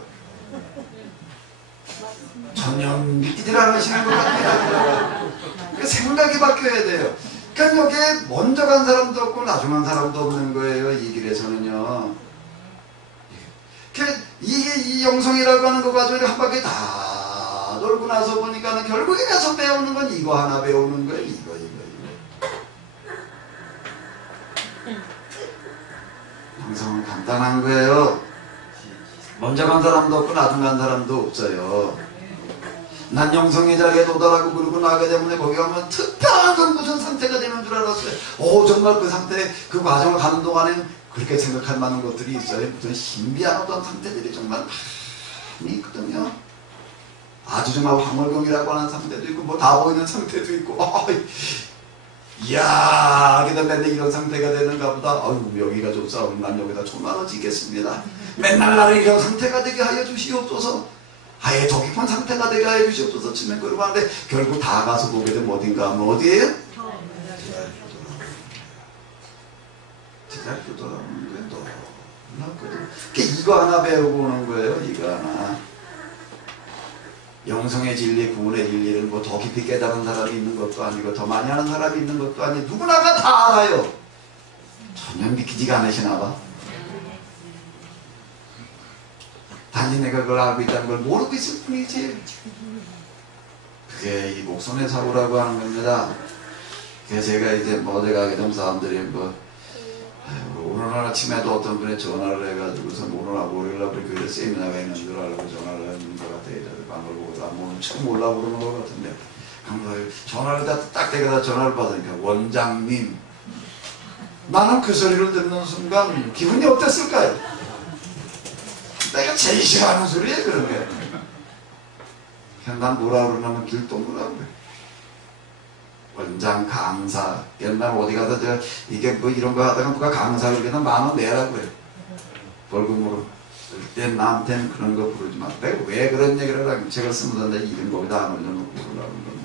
전혀 믿기질 않으시는 것 같아요. 그러니까 생각이 바뀌어야 돼요. 그러니까 여기에 먼저 간 사람도 없고 나중 간 사람도 없는 거예요. 이 길에서는요. 이 영성이라고 하는 거 가지고 한 바퀴 다 돌고 나서 보니까는 결국에 가서 배우는 건 이거 하나 배우는 거예요. 이거. 영성은 간단한 거예요. 먼저 간 사람도 없고 나중 간 사람도 없어요. 난 영성의 자리에 도달하고 그러고 나가기 때문에 거기 가면 특별한 무슨 상태가 되는 줄 알았어요. 정말 그 상태, 그 과정을 가는 동안에는 그렇게 생각할 만한 것들이 있어요. 무슨 신비한 어떤 상태들이 정말 많이 있거든요. 아주 정말 황홀경이라고 하는 상태도 있고 뭐 다 보이는 상태도 있고 이야 그다 맨날 이런 상태가 되는가 보다. 여기가 좀 싸우면 난 여기다 1000만원 짓겠습니다. 맨날 나를 이런 상태가 되게 하여 주시옵소서. 아예 더 깊은 상태가 되게 하여 주시옵소서 치면 그러고 하는데 결국 다 가서 보게 되면 어딘가 하면 어디에요? 제자리로 돌아오는 거예요. 너무나거든. 이거 하나 배우고 오는 거예요. 이거 하나. 영성의 진리, 구원의 진리를 뭐 더 깊이 깨달은 사람이 있는 것도 아니고 더 많이 하는 사람이 있는 것도 아니고 누구나가 다 알아요. 전혀 믿기지가 않으시나 봐. 단지 내가 그걸 알고 있다는 걸 모르고 있을 뿐이지. 그게 이 목선의 사고라고 하는 겁니다. 그래서 제가 이제 어디 가게 되면 사람들이 오늘 아침에도 어떤 분이 전화를 해가지고서 오늘 월요일날 우리 교회 세미나가 있는 줄 알고 전화를 했는 것 같아요. 방을 보고 오늘 처음 올라오고 그러는 것 같은데 전화를 딱 대가 전화를 받으니까 원장님. 나는 그 소리를 듣는 순간 기분이 어땠을까요? 내가 제일 싫어하는 소리예요 그런 게. 그냥 난 뭐라 그러냐면 길동무라고 그래. 원장 강사. 옛날 어디 가서 제가 이게 뭐 이런 거 하다가 누가 강사 그러면 10,000원 내라고 해. 벌금으로. 그때 나한테는 그런 거 부르지 마. 내가 왜 그런 얘기를 하냐면 제가 쓰면서 이름 거기다 안 올려놓고 부르라고 그러는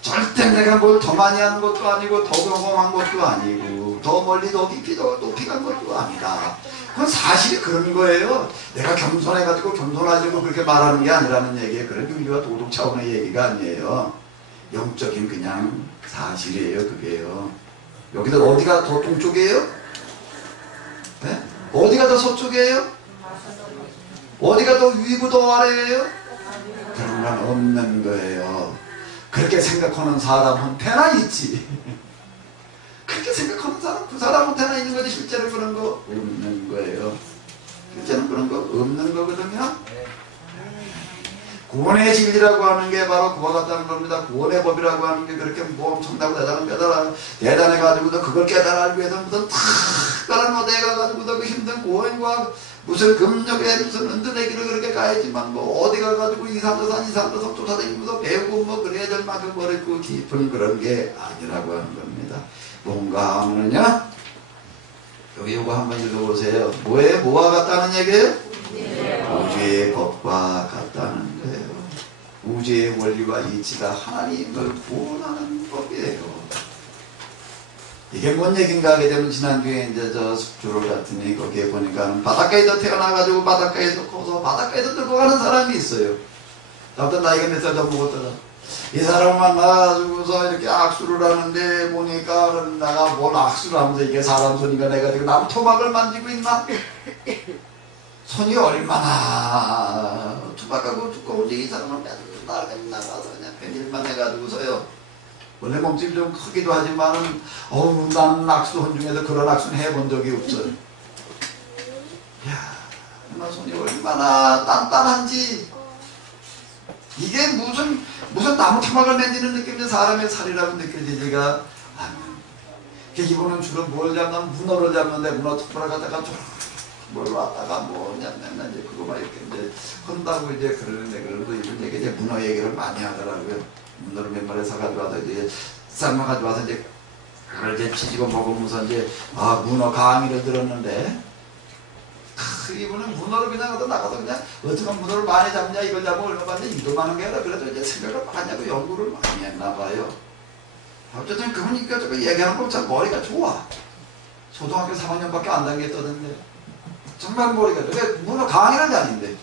절대 내가 뭘 더 많이 하는 것도 아니고 더 경험한 것도 아니고 더 멀리 더 깊이 더 높이 간 것도 아니다. 그건 사실이 그런 거예요. 내가 겸손해가지고 겸손하려고 그렇게 말하는 게 아니라는 얘기예요. 그런 윤리와 도덕 차원의 얘기가 아니에요. 영적인 그냥 사실이에요. 그게요. 여기다 어디가 더 동쪽이에요? 네? 어디가 더 서쪽이에요? 어디가 더 위고 더 아래예요? 그런 건 없는 거예요. 그렇게 생각하는 사람한테나 있지. 그렇게 생각하는 사람, 그 사람한테나 있는 거지. 실제로 그런 거 없는 거예요. 실제로 그런 거 없는 거거든요. 구원의 진리라고 하는 게 바로 그와 같다는 겁니다. 구원의 법이라고 하는 게 그렇게 뭐 엄청나고 대단해가지고도 그걸 깨달아기 위해서 무슨 특별한 어디에 가가지고도 그 힘든 구원과 무슨 금력에 무슨 은둔의 길을 그렇게 가야지만 뭐 어디 가가지고 이산도산 쫓아다니면서 배우고 뭐 그래야 될 만큼 어렵고 깊은 그런 게 아니라고 하는 겁니다. 뭔가 하면은요, 여기 이거 한번 읽어보세요. 뭐에 뭐와 같다는 얘기예요? 우주의 법과 같다는 거예요. 우주의 원리와 이치가 하나님을 구원하는 법이에요. 이게 뭔 얘기인가 하게 되면 지난주에 이제 저 숙주를 갔더니 거기에 보니까 바닷가에서 태어나가지고 바닷가에서 커서 바닷가에서 늙어가는 사람이 있어요. 아무튼 나이가 몇 살 더 먹었더라. 이 사람을 만나가지고서 이렇게 악수를 하는데 보니까 내가 뭘 악수를 하면서 이게 사람 손인가 내가 지금 나무 토막을 만지고 있나? 손이 얼마나 투박하고 두꺼운지 이 사람은 맨날 가서 그냥 벤일만 해가지고서요. 원래 몸집이 좀 크기도 하지만은 어우 나는 악수한 중에서 그런 악수는 해본 적이 없어요. 이야, 정말 손이 얼마나 단단한지. 이게 무슨 나무 토막을 만지는 느낌이 사람의 살이라고 느껴지지가 않는. 이분은 주로 뭘 잡냐면 문어를 잡는데 문어 툭불을 갖다가 뭘 왔다가 뭐냐 맨날 이제 그거만 이렇게 이제 한다고 이제 그러는데 그래도 이분 얘기 이제 문어 얘기를 많이 하더라고요. 문어를 몇 마리 사가지고 와서 이제 삶아가지고 와서 이제 그걸 이제 치지고 먹으면서 이제 아 문어 강의를 들었는데 이분은 문어를 그냥 얻어 나가서 그냥 어떻게 문어를 많이 잡냐 이걸 잡으면 얼마 받냐 이거만한 게 아니라 그래도 이제 생각을 많이 하고 연구를 많이 했나 봐요. 어쨌든 그분이니까 저거 얘기하는 거 참 머리가 좋아. 초등학교 3학년밖에 안 다녔다던데 정말 머리가 좋아. 문어 강의는 아닌데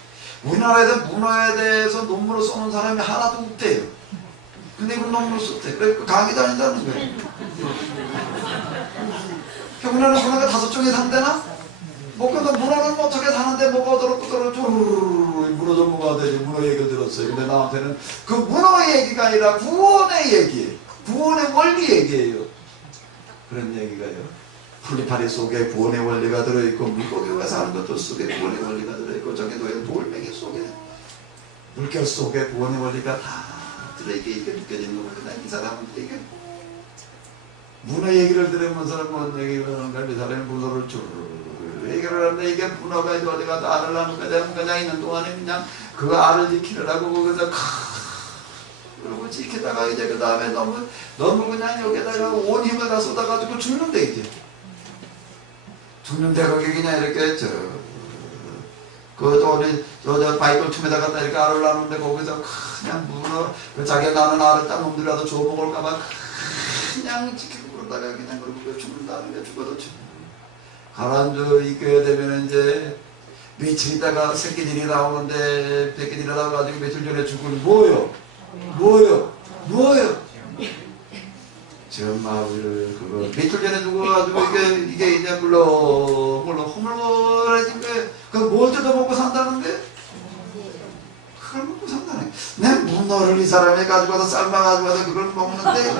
우리나라에서 문어에 대해서 논문을 써놓은 사람이 하나도 없대요. 근데 이분 논문을 썼대. 그래 그 강의 다닌다는 거예요. 우리나라 문어가 5종에 산대나? 뭐 그래서 문어는 어떻게 사는데 뭐가 어더럽고 문어 전문가가 되지 문어 얘기를 들었어요. 근데 나한테는 그 문어 얘기가 아니라 구원의 얘기예요. 구원의 원리 얘기예요. 그런 얘기가요. 풀리파리 속에 구원의 원리가 들어있고 물고기가 사는 것도 속에 구원의 원리가 들어있고 저기도 돌멩이 속에 물결 속에 구원의 원리가 다 들어있게 이렇게 느껴지는 거고 그냥 이 사람은 이게 문어 얘기를 들으면서 뭔 얘기를 하는가 이 사람이 문어를 얘기를 하는데 이게 문어가 어디 가서 알을 낳는가 되면 그냥 있는 동안에 그냥 그 알을 지키느라고 거기서 그러고 지키다가 이제 그 다음에 너무 그냥 여기다가 온 힘을 다 쏟아가지고 죽는데 이제 죽는데 거기 그냥 이렇게 저 바이블 틈에다 갖다 이렇게 알을 낳는데 거기서 그냥 문어 그 자기가 나는 알을 딱 놈들이라도 주워 먹을까봐 그냥 지키고 그러다가 그냥 그러고 죽는다는 게 죽어도 가라앉아 있게 되면 이제 며칠 있다가 새끼들이 나오는데 새끼들이 나와가지고 며칠 전에 죽은 뭐요? 저 마을 그거 며칠 전에 죽어가지고 이게 이제 물론 허물허물해진 거예요. 그거 뭘 뜯어먹고 산다는데? 그걸 먹고 산다네. 내 문어를 이 사람이 가지고 와서 삶아가지고 와서 그걸 먹는데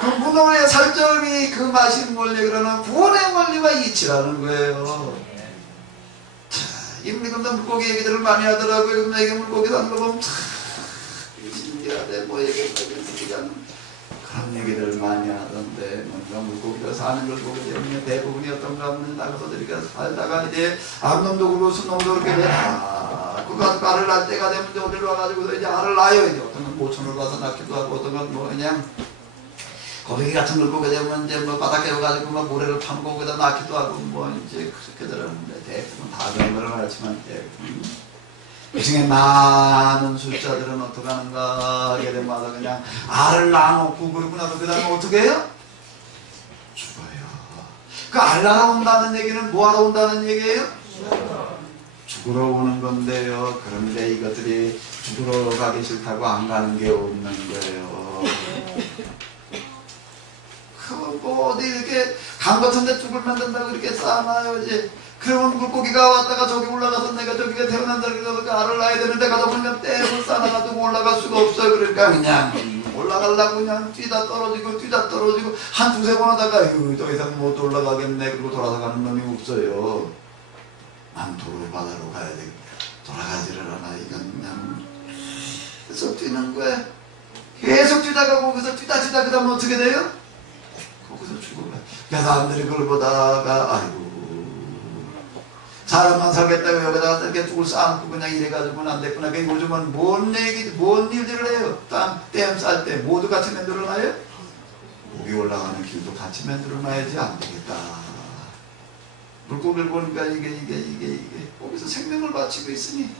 그 문어의 살점이 그 맛인 원리 그러는 구원의 원리와 이치라는 거예요. 임리금도 물고기 얘기들을 많이 하더라고요. 근데 이게 물고기 사는 거 보면 참 신기하대 뭐 얘기를 그런 얘기를 많이 하던데 뭔가 물고기가 사는 걸 보게 되면 대부분이 어떤가 하면 나가서 이렇게 살다가 이제 암놈도 그렇고 순놈도 그렇게 그거 알을 낳을 때가 되면 이제 어디로 와가지고 이제 알을 낳아요. 이제 어떤 건 모천으로 가서 낳기도 하고 어떤 건 뭐 그냥 거북이 같은 걸 보게 되면 이제 뭐 바닥에 와가지고 막 모래를 파고 거기다 낳기도 하고 뭐 이제 그렇게 들었는데 대부분 다 그런 거는 알지만 대부분 그 중에 많은 숫자들은 어떻게 하는가 하게 되마다 그냥 알을 낳아놓고 그러고 나서 그 다음에 어떻게 해요? 죽어요. 그 알 낳아온다는 얘기는 뭐하러 온다는 얘기예요? 죽으러 오는 건데요. 그런데 이것들이 죽으러 가기 싫다고 안 가는 게 없는 거예요. 뭐 어디 이렇게 강 같은데 죽을 만든다고 이렇게 쌓아놔요. 이제 그러면 물고기가 왔다가 저기 올라가서 내가 저기가 태어난다 그래서 알을 낳아야 되는데 가다 보니까 떼고 쌓아가지고 올라갈 수가 없어요. 그러니까 그냥 올라가려고 그냥 뛰다 떨어지고 한 두세 번 하다가 더 이상 못 올라가겠네 그리고 돌아서 가는 놈이 없어요. 난 도로 바다로 가야 되겠다. 돌아가지를 않아. 이건 그냥 계속 뛰는 거야. 계속 뛰다가 거기서 뛰다 그 다음에 어떻게 돼요? 거기서 죽어요. 그래서 사람들이 그걸 보다가 아이고 사람만 살겠다고 여기다가 이렇게 죽을 쌓아놓고 그냥 이래가지고는 안 됐구나. 요즘은 뭔 일들을 해요. 댐 쌀 때 모두 같이 만들어놔요? 목이 올라가는 길도 같이 만들어놔야지 안 되겠다. 물고기를 보니까 이게 거기서 생명을 바치고 있으니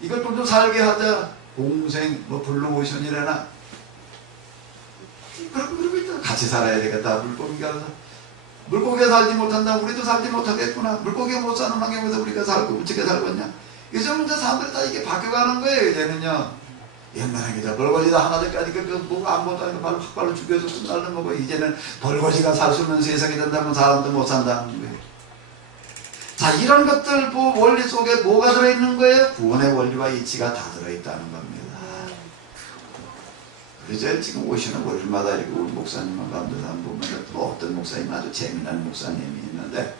이걸 좀 더 살게 하자. 공생 뭐 블루오션이라나 그러고 있다. 같이 살아야 되겠다. 물고기가 살지 못한다. 우리도 살지 못하겠구나. 물고기가 못 사는 환경에서 우리가 살고 어떻게 살겠냐. 요즘 이제 사람들이 다 이게 바뀌어가는 거예요. 이제는요. 옛날에 그저 벌거지다 하나들까지 뭐가 아무것도 아니고 발로 죽여서 끝나는 거고 이제는 벌거지가 살 수 있는 세상이 된다면 사람도 못 산다는 거예요. 자, 이런 것들 원리 속에 뭐가 들어있는 거예요? 구원의 원리와 이치가 다 들어있다는 겁니다. 그래서 지금 오시는 월요일마다 이렇게 우리 목사님과 감독사님 보면 또 어떤 목사님 아주 재미난 목사님이 있는데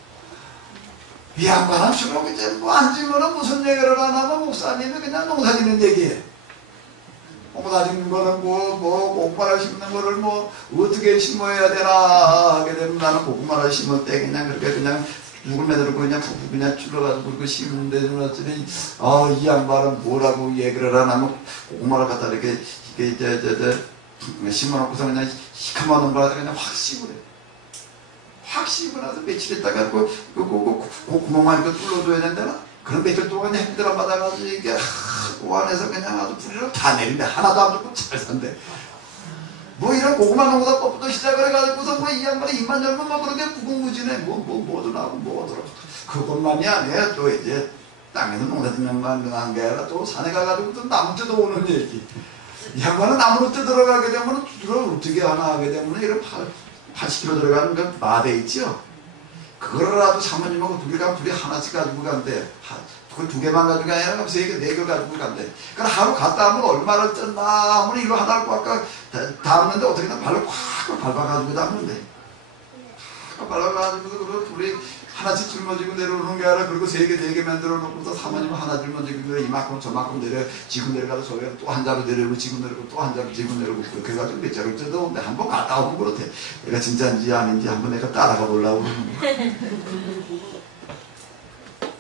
이 양반은 주로 이제 뭐 앉으면 무슨 얘기를 안 하면 목사님이 그냥 농사 짓는 얘기예요. 농사 짓는 거는 고구마를 심는 거를 어떻게 심어야 되나 하게 되면 나는 고구마를 심을 때 그냥 그렇게 그냥 누굴 매들고 그냥 줄러가지고 그렇게 심는데 이 양반은 뭐라고 얘기를 안 하면 고구마를 갖다 이렇게 심어놓고서 그냥 시커먼 놈을 그냥 확 씹으래. 확 씹고 나서 며칠 있다가 그 구멍만 이렇게 뚫어줘야 된다나? 그런 며칠 동안 힘들어 받아가지고 이게 그 안에서 그냥 아주 뿌리를 다 내린대. 하나도 안 죽고 잘 산대. 이런 고구마 농사 법부터 시작을 해가지고서 이 양반이 입만 열면 그렇게 무궁무진해. 뭐도 나오고 뭐더라. 그것만이 아니야. 또 이제 땅에서 농사 짓는만 한 게 아니라 또 산에 가가지고 또 나무 뜯어 오는 얘기. 이 양반은 나무로 뜯어가게 되면 줄을 어떻게 하나 하게 되면 이런 80kg 들어가는 그 마대 있죠? 그거라도 사모님하고 둘이 가면 둘이 하나씩 가지고 간대. 그걸 두 개만 가지고 아니라 세 개, 네 개 가지고 간대. 그러니까 하루 갔다 하면 얼마를 쪘나 하면 이거 하나를 꽉 담는데 어떻게든 발로 꽉 밟아가지고 담는데. 꽉 밟아가지고 그걸 둘이 하나씩 짊어지고 내려오는 게 아니라 그리고 세 개, 네 개 만들어 놓고서 사모님은 하나 짊어지고 이만큼 저만큼 지고 내려가서 저기 또 한 자루 내려오고 지고 내려오고 또 한 자루 지고 내려오고 그렇게 해가지고 몇 자루 뜯어오는데 한 번 갔다 오고 그렇대. 내가 진짜인지 아닌지 한번 내가 따라가 보려고 그러는 거야.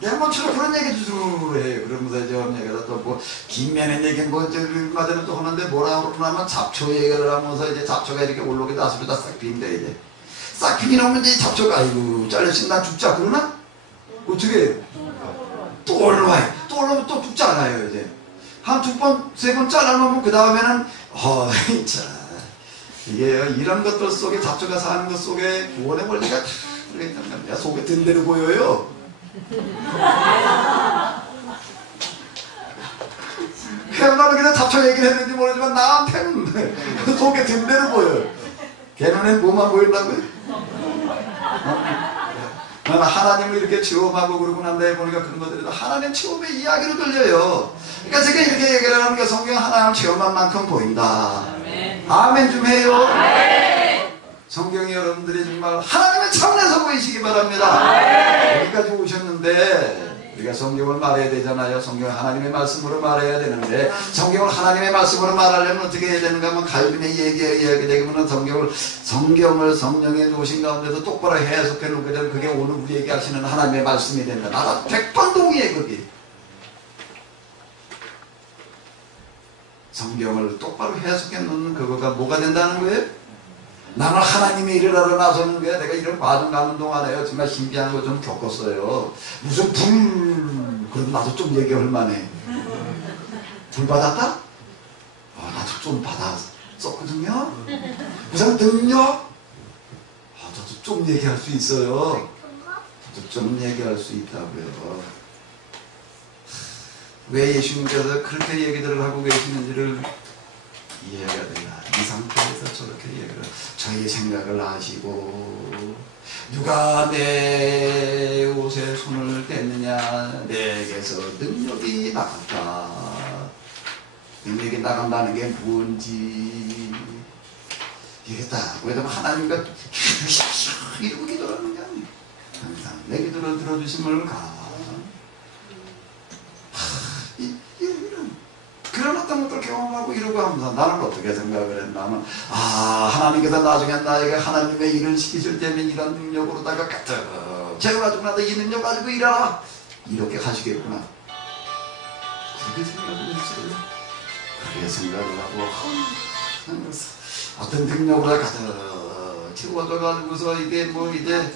한번 주로 그런 얘기 주로 해요. 그러면서 이제 내가 또 긴면의 얘기 얼마전에 또 하는데 뭐라 그러냐면 잡초 얘기를 하면서 이제 잡초가 이렇게 올라오게 나서다 싹 빈대 이제. 싹 피기놓으면 이제 잡초가 아이고 잘려서 난 죽자 그러나? 어떻게 또 올라와요. 또 올라오면 또 죽잖아요 이제. 한 두 번, 세 번 잘라놓으면 그 다음에는 자 이게 이런 것들 속에 잡초가 사는 것 속에 구원의 원리가 다 들어있는 겁니다. 속에 든 대로 보여요. 그야말로 그냥 잡초 얘기를 했는지 모르지만 나한테는 속에 든 대로 보여요. 걔는 뭐만 보인다고요? 나는 하나님을 이렇게 체험하고 그러고 난 다음에 보니까 그런 것들이 하나님 체험의 이야기로 들려요. 그러니까 제가 이렇게 얘기를 하는 게 성경 하나님 체험한 만큼 보인다. 아멘 좀 해요. 성경이 여러분들이 정말 하나님의 차원에서 보이시기 바랍니다. 여기까지 오셨는데 우리가 성경을 말해야 되잖아요. 성경 하나님의 말씀으로 말해야 되는데 성경을 하나님의 말씀으로 말하려면 어떻게 해야 되는가 하면 갈빈의 얘기하게 되면 성경을 성령의 도신 가운데서 똑바로 해석해 놓게 되면 그게 오늘 우리에게 하시는 하나님의 말씀이 된다. 나도 100번 동의해 그게. 성경을 똑바로 해석해 놓는 그거가 뭐가 된다는 거예요? 나는 하나님의 일을 하러 나서는 게 내가 이런 과정 가는 동안에요. 정말 신기한 거 좀 겪었어요. 무슨 그럼 나도 좀 얘기할 만해. 불 받았다? 나도 좀 받았었거든요. 무슨 능력? 저도 좀 얘기할 수 있어요. 저도 좀 얘기할 수 있다고요. 왜 예수님께서 그렇게 얘기들을 하고 계시는지를 이해가 되나. 이 상태에서 저렇게 얘기를, 저희 생각을 아시고, 누가 내 옷에 손을 댔느냐, 내게서 능력이 나갔다. 능력이 나간다는 게 뭔지 이게 딱 왜냐면 하나님과 이러고 기도하는 게 아니에요. 항상 내 기도를 들어주심을 이런 그런 어떤 것들 경험하고 이러고 하면서 나는 어떻게 생각을 했나면, 하나님께서 나중에 나에게 하나님의 일을 시키실 때면 이런 능력으로다가 가득 채워가지고 나도 이 능력 가지고 일하라 이렇게 하시겠구나, 그렇게 생각을 했어요. 그렇게 생각을 하고 어떤 능력으로 가득 채워져가지고서 이게 뭐 이제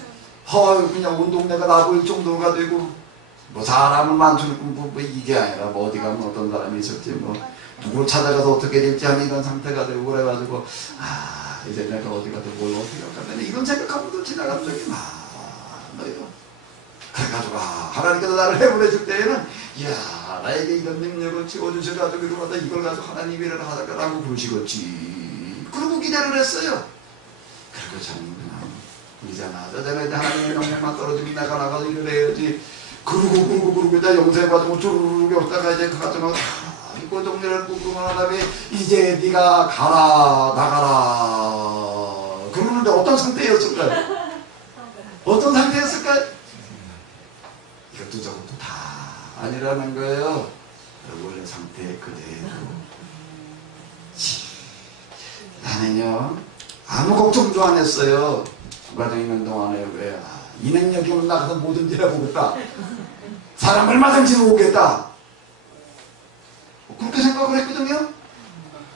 그냥 온 동네가 나 보일 정도가 되고, 뭐 사람을 많추는 뭐 이게 아니라 뭐 어디 가면 어떤 사람이 있었지 뭐 누구를 찾아가서 어떻게 될지 하는 이런 상태가 되고 그래가지고 이제 내가 어디 가도 뭘 어떻게 할까 이런 생각하면서 지나간 적이 많아요. 그래가지고 하나님께서 나를 해보내줄 때에는 이야 나에게 이런 능력을 채워주셔가지고 이러다 이걸 가지고 하나님 일을 하다가라고 그러시겠지. 그러고 기대를 했어요. 그리고 저는 그냥 이제 하나님의 명령만 떨어지면 내가 나가서 일을 해야지. 그러고 이제 영세해가지고 쭉 오다가 이제 그 가정을 이거 정리를 꾸꾸만 한 다음에 이제 네가 가라 나가라 그러는데 어떤 상태였을까요? 어떤 상태였을까요? 이것도 저것도 다 아니라는 거예요. 원래 상태 그대로. 나는요 아무 걱정도 안 했어요. 가정 있는 동안에 왜 이 능력이 오면 나가서 뭐든지 해보겠다. 사람 얼마든지 모으겠다. 그렇게 생각을 했거든요.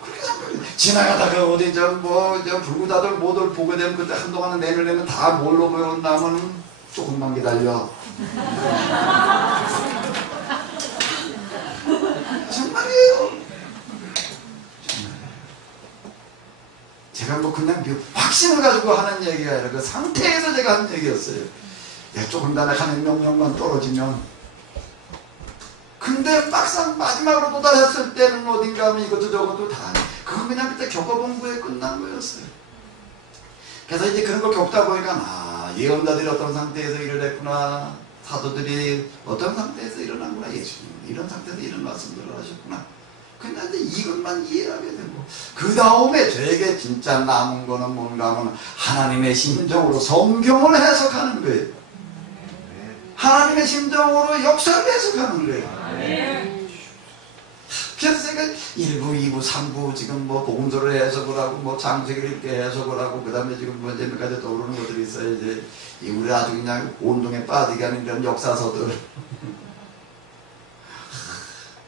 그렇게 생각을 지나가다가 어디 불구다들 뭐들 보게 되면 그때 한동안은 내년에는 다 뭘로 보였나면 조금만 기다려. 정말이에요. 제가 뭐 그냥 확신을 가지고 하는 얘기가 아니라 그 상태에서 제가 하는 얘기였어요. 조금 더 하는 명령만 떨어지면. 근데 막상 마지막으로 도달했을 때는 어딘가 하면 이것도 저것도 다 그건 그냥 그때 겪어본 거에 끝난 거였어요. 그래서 이제 그런 걸 겪다 보니까 예언자들이 어떤 상태에서 일을 했구나, 사도들이 어떤 상태에서 일어났구나, 예수님 이런 상태에서 이런 말씀들을 하셨구나. 근데 이것만 이해하게 되고 그 다음에 저에게 진짜 남은 거는 뭔가 하면 하나님의 심정으로 성경을 해석하는 거예요. 하나님의 심정으로 역사를 해석하는 거예요. 그래서 제가 1부, 2부, 3부 지금 뭐 복음서를 해석을 하고 뭐 창세기를 이렇게 해석을 하고 그 다음에 지금 뭐 몇 가지 떠오르는 것들이 있어요. 이제 우리 아주 그냥 온동에 빠지게 하는 이런 역사서들.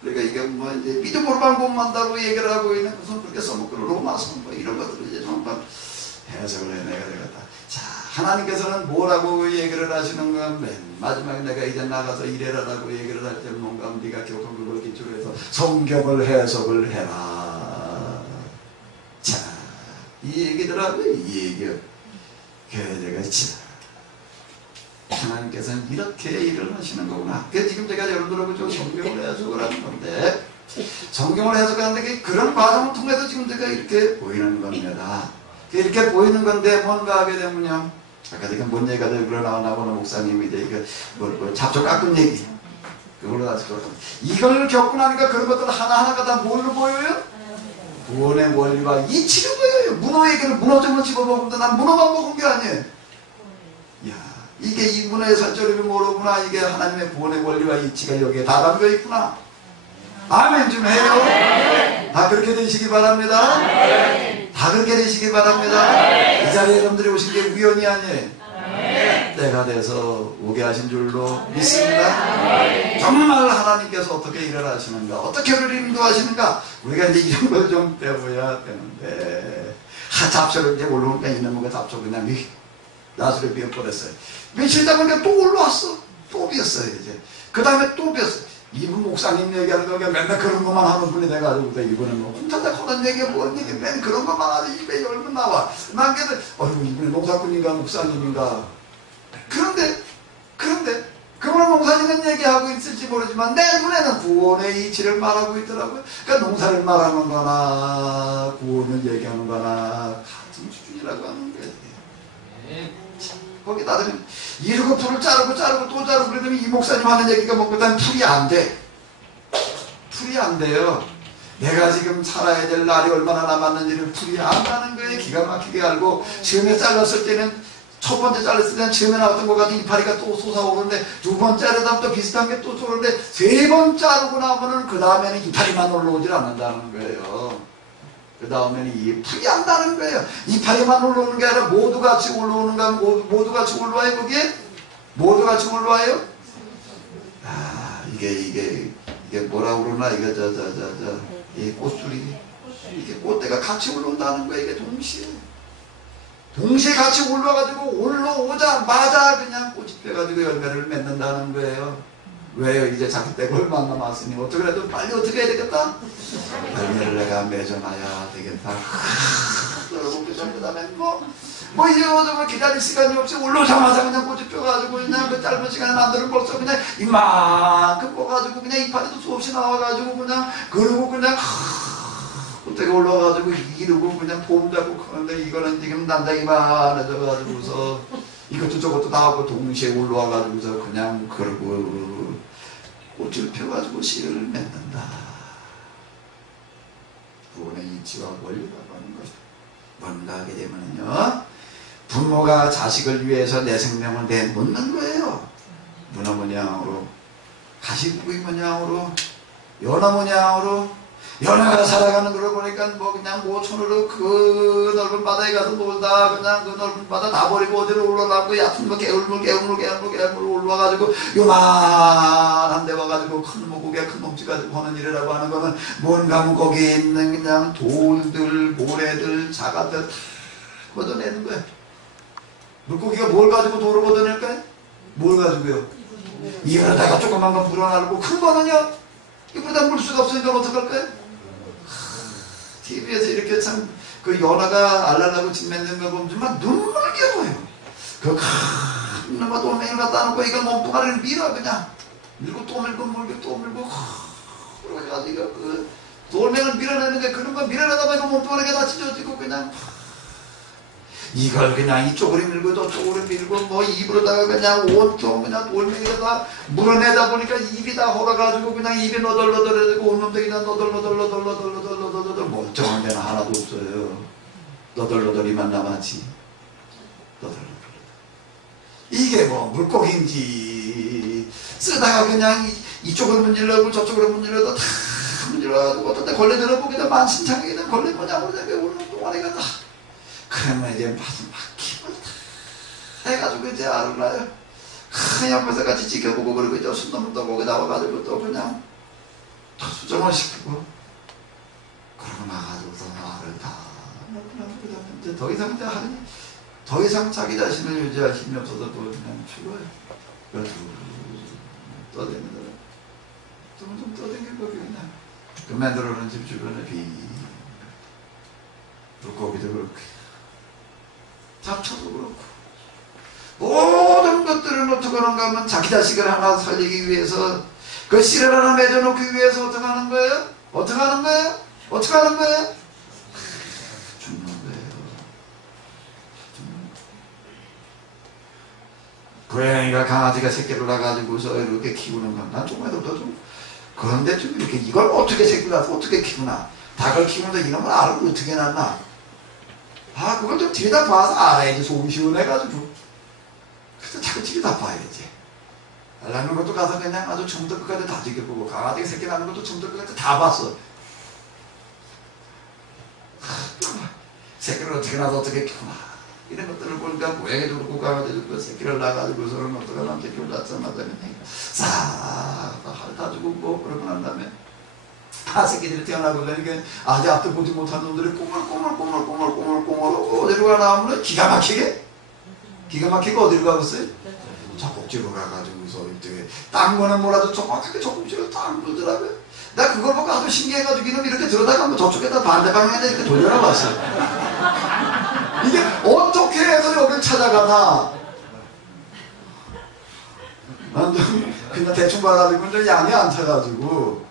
그러니까 이게 뭐 이제 미드볼만 본만다고 얘기를 하고 있는 무슨 그렇게 써먹고 로마서 뭐 이런 것들을 이제 정말 해석을 해내야 되겠다. 자, 하나님께서는 뭐라고 얘기를 하시는 건 맨 마지막에 내가 이제 나가서 일해라라고 얘기를 할 때 뭔가 네가 기록한 그걸 기초로 해서 성경을 해석을 해라. 자, 이 얘기들하고 이 얘기요. 그래서 제가 자, 하나님께서는 이렇게 일을 하시는 거구나. 그래서 지금 제가 여러분들하고 좀 성경을 해석을 하는 건데, 성경을 해석하는데 그런 과정을 통해서 지금 제가 이렇게 보이는 겁니다. 이렇게 보이는 건데 뭔가 하게 되면요. 아까 제가 뭔 얘기가 되고 나오는 목사님이 이제 이거 잡초 깎은 얘기. 그걸로 다시 그렇습니다. 이걸 겪고 나니까 그런 것들 하나하나가 다 뭘로 보여요? 구원의 원리와 이치로 보여요. 문어 얘기를 문어점을 집어먹는데 난 문어만 먹은 게 아니에요. 이야, 이게 이 문어의 살조림이 모르구나. 이게 하나님의 구원의 원리와 이치가 여기에 다 담겨 있구나. 아멘 좀 해요. 다 그렇게 되시기 바랍니다. 다 그렇게 되시기 바랍니다. 이 자리에 여러분들이 오신 게 우연이 아니에요. 때가 돼서 오게 하신 줄로 믿습니다. 정말 하나님께서 어떻게 일을 하시는가, 어떻게 우리를 인도하시는가, 우리가 이제 이런 걸 좀 배워야 되는데, 잡초를 이제 올라오니까 이놈의 잡초 그냥 나수를 비워버렸어요. 며칠 다 보니까 또 올라왔어. 또 비었어요. 이제 그 다음에 또 비었어요. 이분 목사님 얘기하는 거 맨날 그런 것만 하는 분이 돼가지고 이분은 뭐 혼자다 그런 얘기야 뭔 얘기 맨 그런 것만 하지 입에 열면 나와. 난 걔들 이분이 농사꾼인가 목사님인가. 그런데 그분은 농사 짓는 얘기하고 있을지 모르지만 내 눈에는 구원의 이치를 말하고 있더라고요. 그러니까 농사를 말하는 거나 구원을 얘기하는 거나 같은 수준이라고 하는 거예요. 거기다 대면 이러고 풀을 자르고 또 자르고 그러더니 이 목사님 하는 얘기가 뭐 그다음 풀이 안 돼. 풀이 안 돼요. 내가 지금 살아야 될 날이 얼마나 남았는지를 풀이 안 나는 거예요. 기가 막히게 알고 처음에 잘랐을 때는 첫 번째 잘랐을 때는 처음에 나왔던 것 같은 이파리가 또 솟아오르는데 두 번째 자르다 또 비슷한 게 또 쏘는데 세 번 자르고 나면은 그 다음에는 이파리만 올라오질 않는다는 거예요. 그 다음에는 이 풀이 안다는 거예요. 이파리만 올라오는 게 아니라 모두 같이 올라오는가, 모두 같이 올라와요, 거기에? 모두 같이 올라와요? 아, 이게 뭐라 그러나, 이 꽃술이. 이게 꽃대가 같이 올라온다는 거예요, 이게 동시에. 동시에 같이 올라와가지고 올라오자마자 그냥 꽃이 펴가지고 열매를 맺는다는 거예요. 왜요? 이제 자기 때가 얼마 안 남았으니 어떻게라도 빨리 어떻게 해야 되겠다? 열매를 내가 맺어놔야 되겠다. 여러분 그 다음에 뭐 이제 어쩌면 기다릴 시간이 없이 올라오자마자 그냥 꽃이 펴가지고 그냥 그 짧은 시간에 만들면 벌써 그냥 이만큼 꿔가지고 그냥 이파리도 수없이 나와가지고 그냥 그러고 그냥 꽃대가 올라와가지고 이러고 그냥 봄 잡고 그런데 이거는 지금 난장이만 해져가지고서 이것도 저것도 나오고 동시에 올라와가지고서 그냥 그러고 꽃을 펴가지고 씨를 맺는다. 구원의 이치와 원리라고 하는 것이다. 뭔가 하게 되면요 부모가 자식을 위해서 내 생명을 내놓는 거예요. 문어 모양으로 가시구이 모양으로 연어 모양으로 연어가 살아가는 걸 보니까 뭐 그냥 모촌으로 그 넓은 바다에 가서 놀다 그냥 그 넓은 바다 다 버리고 어디로 올라가고 얕은 거 개울물 올라와가지고 요만한 데 와가지고 큰 모국에 큰 몸집 가지고 하는 일이라고 하는 거는 뭔가 거기에 있는 그냥 돌들 모래들 자가들 다 걷어내는 거예요. 물고기가 뭘 가지고 돌을 걷어낼까요? 뭘 가지고요? 이거다가 조그만 건 불어나르고 큰 거는요? 이보다 물수가 없으니까 어떡할까요? TV에서 이렇게 참 그 연어가 알랄라고 집 맺는 거 보면 정말 눈물겨워요. 그 큰 놈아 돌멩이를 갖다 놓고 이거 몸뚱아리를 밀어 그냥 밀고 또 밀고 또 밀고 그래가지고 이거 그 돌멩이를 밀어내는데 그런 거 밀어내다 보니까 몸뚱아리가 다 찢어지고 그냥 이걸 그냥 이쪽으로 밀고 저쪽으로 밀고 뭐 입으로다가 그냥 온통 그냥 돌멩이에다가 물어내다 보니까 입이 다 헐어가지고 그냥 입이 너덜너덜해지고 온몸도 그냥 너덜너덜 멀쩡한 데는 하나도 없어요. 너덜너덜이만 남았지. 너덜너덜. 이게 뭐 물고기인지 쓰다가 그냥 이쪽으로 문질러고 저쪽으로 문질러도 다 문질러가지고 어떤 때 걸레 들어보기도 만신창이게 된 걸레 모양으로 되게 오는 동아리가 다 그러면 이제 막히면 다 해가지고 이제 알아요. 큰 옆에서 같이 지켜보고 그러고 이제 순놈을 또 거기 나와가지고 또 그냥 또 수정을 시키고 그러고 나가지고서 말을 다 이제 더 이상 이제 하니 더 이상 자기 자신을 유지할 힘이 없어서 그냥 죽어요. 그래서 떠다니는 좀 떠다니는 거기 그냥 그만 들어오는 집 주변에 물고기도 그렇고 잡초도 그렇고 모든 것들을 어떻게 하는가 하면 자기 자식을 하나 살리기 위해서 그 씨를 하나 맺어놓기 위해서 어떻게 하는 거예요? 어떻게 하는 거예요? 어떻게 하는 거예요? 죽는 거예요. 고양이가 강아지가 새끼를 낳아가지고서 이렇게 키우는 건 난 조금이라도 좀 그런데 좀 이렇게 이걸 어떻게 새끼를 낳아서 어떻게 키우나 닭을 키우는데 이놈을 알을 어떻게 낳나 아 그걸 좀 뒤에다 봐서 알아야지 속이 시원해가지고 그래서 자꾸 뒤에다 봐야지 알 낳는 것도 가서 그냥 아주 처음부터 끝까지 다 지켜보고 강아지가 새끼 낳는 것도 처음부터 끝까지 다 봤어 새끼를 어떻게 낳아서 어떻게 키우나 이런 것들을 보니까 고양이도 그렇고 강아지도 그렇고 새끼를 낳아가지고서는 어떻게 하면 새끼를 낳자마자 그냥 싹 핥아주고 뭐 그러고 난 다음에 새끼들이 태어나고 그러니까 아직 앞도 보지 못한 놈들이 꼬물꼬물 어디로 가나 하면 기가 막히게 어디로 가겠어요? 자꾸 젖꼭지로 가가지고서 이제 딴 거는 몰라도 정확하게 젖꼭지로 딱 물더라고요. 나 그걸 보고 아주 신기해가지고 이놈 이렇게 들어다가 뭐 저쪽에다 반대 방향에다 이렇게 돌려놔봤어요. 이게 어떻게 해서 여길 찾아가나? 난 그냥 대충 봐가지고 좀 양이 안 차가지고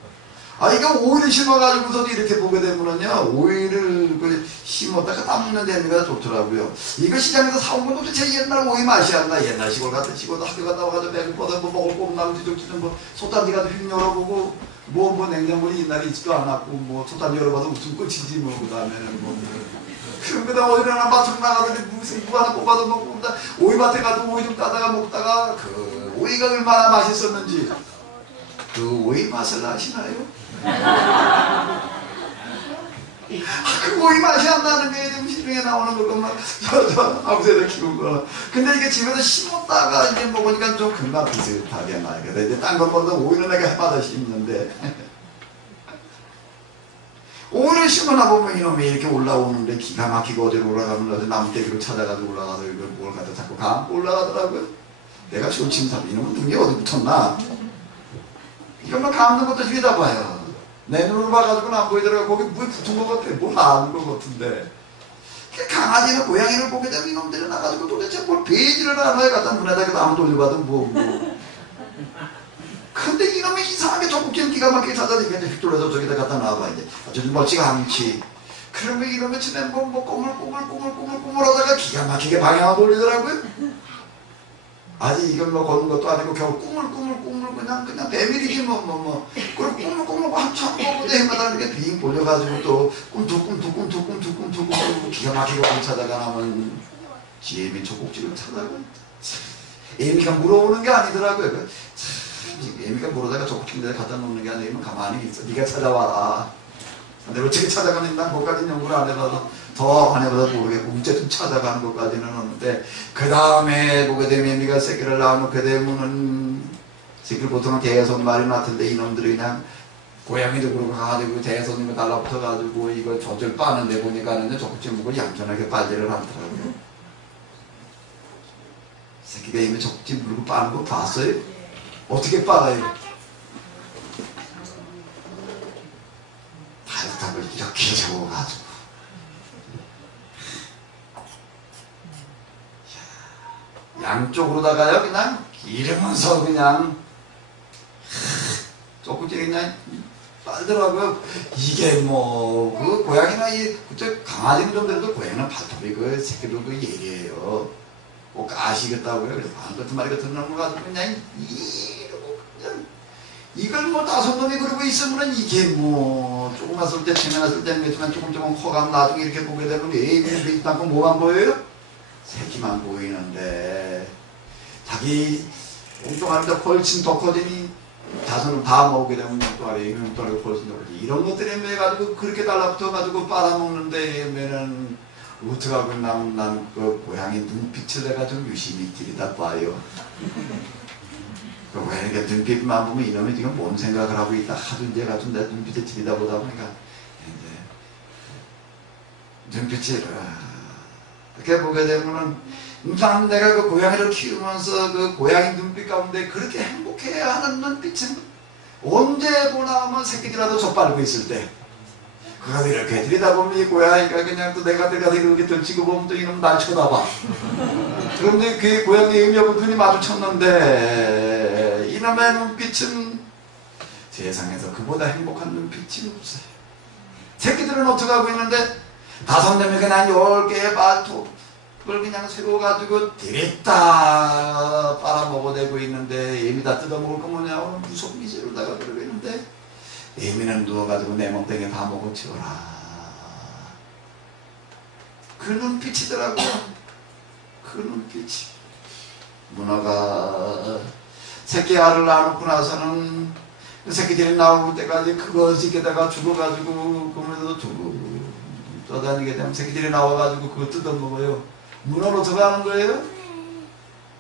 이게 오이를 심어가지고서도 이렇게 보게 되면은요, 오이를 심었다가 따먹는 재미가 좋더라고요. 이거 시장에서 사온 건 도대체 옛날 오이 맛이 안 나. 옛날 시골 같은 시골도 학교 갔다 와가지고 배고파서 뭐 먹을 거 없나 뒤적지는 뭐 솥단지 가서 휙 열어보고 뭐 냉장고에 옛날에 있지도 않았고 뭐 솥단지 열어봐서 무슨 끝이지 뭐 그 다음에는 뭐 그럼 그다음 어디를 하나 밭으로 나가더니 무슨 무 하나 뽑아서 먹고 오이밭에 가서 오이 좀 따다가 먹다가 그 오이가 얼마나 맛있었는지 그 오이 맛을 아시나요? 그 오이 맛이 안 나는 게 지금 시중에 나오는 거만 저 아무새도 키운 거. 근데 이게 집에서 심었다가 이제 먹으니까 좀 금방 비슷하게 나게 돼. 이제 딴 것보다 오이는 내가 해마다 심는데 오이를 심어나 보면 이놈이 이렇게 올라오는데 기가 막히고 어디로 올라가면 어디 나무대기로 찾아가지고 올라가서 이걸 뭘 갖다 자꾸 감고 올라가더라고요. 내가 쇼침삼 이놈은 등에 어디 붙었나? 이것만 감는 것도 들여다봐요. 내 눈으로 봐가지고는 안 보이더라고. 거기 물이 붙은 것 같아. 뭘 아는 것 같은데. 강아지나 고양이를 보게 되면 이놈들이 나가지고 도대체 뭘 베지를 하나에 갖다 문에다가 나무 돌려봐도 뭐. 근데 이놈이 이상하게 젖꼭지는 기가 막히게 찾아다니까 이제 휙돌려서 저기다 갖다 놔봐. 이제 어쩌지 멀지가 않지. 그러면 이놈의 집에 뭐 꼬물꼬물 하다가 기가 막히게 방향을 돌리더라고요. 아직 이걸 뭐 거는 것도 아니고 겨우 꾸물꾸물 그냥 배밀이지 뭐 그리고 꾸물꾸물 한참 먹고 해마다 이렇게 빙 돌려가지고 또 꿈툭꿈툭 기가 막히게 안 찾아가 나면 지혜미 젖꼭지를 찾아가. 애미가 물어오는 게 아니더라고요. 애미가 물어다가 젖꼭지인데 갖다 놓는 게 아니면 가만히 있어. 네가 찾아와라. 근데 어떻게 찾아가는지 난 그것까지는 연구를 안 해봐서 더 안 해봐서 모르겠고 어쨌든 찾아가는 것까지는 없는데 그 다음에 보게 되면 애미가 새끼를 낳아놓게 되면은 새끼를 보통은 대손 말이 같은데 이놈들이 그냥 고양이도 그러고 가가지고 대손님을 달라붙어가지고 이걸 젖을 빠는데 보니까는 젖꼭지 물고 얌전하게 빨지를 않더라고요. 새끼가 이미 젖꼭지 물고 빠는 거 봤어요? 어떻게 빨아요? 발톱을 이렇게 접어가지고 양쪽으로다가요 그냥 기르면서 그냥 젖꼭지 그냥 빨더라고요. 이게 뭐 그 고양이나 그때 강아지는 좀 돼도 고양이는 발톱이 그 새끼도 그 예리해요. 꼭 아시겠다고요. 그래서 반 같은 말이 같은 놈을 가지고 그냥 이러고 그냥 이걸 뭐 5놈이 그러고 있으면은 이게 뭐 조금 왔을 때 채면했을 때는 몇시간 조금 커가면 나중에 이렇게 보게 되면 애기는 보이지 않고 뭐만 보여요? 새끼만 보이는데 자기 엉뚱한데 훨씬 더 커지니 5놈 다 먹게 되면 엉뚱하게 애기는 엉뚱하게 훨씬 더 커지니 이런 것들에 매해 가지고 그렇게 달라붙어 가지고 빨아먹는데 매는 어떡하고 난 그 고양이 눈빛을 내가 좀 유심히 들여다봐요. 왜 이렇게 눈빛만 보면 이놈이 지금 뭔 생각을 하고 있다 하도 이제 가지고 내 눈빛에 들여다보다 보니까 이제 눈빛을 이렇게 보게 되면은 난 내가 그 고양이를 키우면서 그 고양이 눈빛 가운데 그렇게 행복해야 하는 눈빛은 언제 보나 하면 새끼들이라도 젖바르고 있을 때 그가 이렇게 들여다보면 이 고양이가 그냥 또 내가 들어가서 이렇게 던지고 보면 또 이놈 날 쳐다봐. 그런데 그 고양이 의미하고 눈이 마주쳤는데 이놈의 눈빛은 세상에서 그보다 행복한 눈빛이 없어요. 새끼들은 어떻게 하고 있는데 5놈이 그냥 10개의 발톱을 그냥 세워가지고 들였다 빨아먹어대고 있는데 애미 다 뜯어먹을 거 뭐냐 무섭은 미제로다가 그러고 있는데 애미는 누워가지고 내 멍땡이 다 먹어치워라. 그 눈빛이더라고요. 그 눈빛이. 문어가 새끼 알을 낳아놓고 나서는 그 새끼들이 나올 때까지 그거 지게다가 죽어가지고 그러면서 두고 떠다니게 되면 새끼들이 나와가지고 그거 뜯어먹어요. 문어로 들어가는 거예요?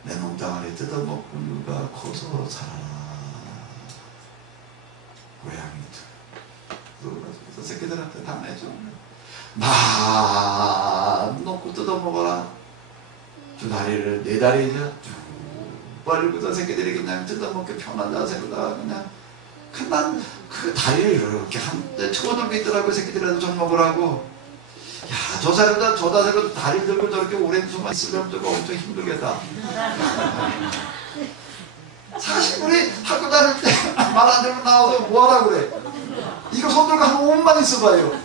내 몸뚱아리 뜯어먹고 누가 커서 살아라. 고양이들 그래서 새끼들한테 다 내줘. 막 놓고 뜯어먹어라. 2다리를 4다리죠. 쭉 버리고서 새끼들이 그냥 뜯어먹기 편한 자세로다가 그냥 그 다리를 이렇게 한데 쳐들고 있더라고. 새끼들이라도 좀 먹으라고. 야, 저 사람들 저 자세로 다리 들고 저렇게 오랜 수만 있으면 저거 엄청 힘들겠다. 사실 우리 학교 다닐 때 말 안 들으면 나와서 뭐하라 그래. 이거 손 들고 한 5분만 있어봐요.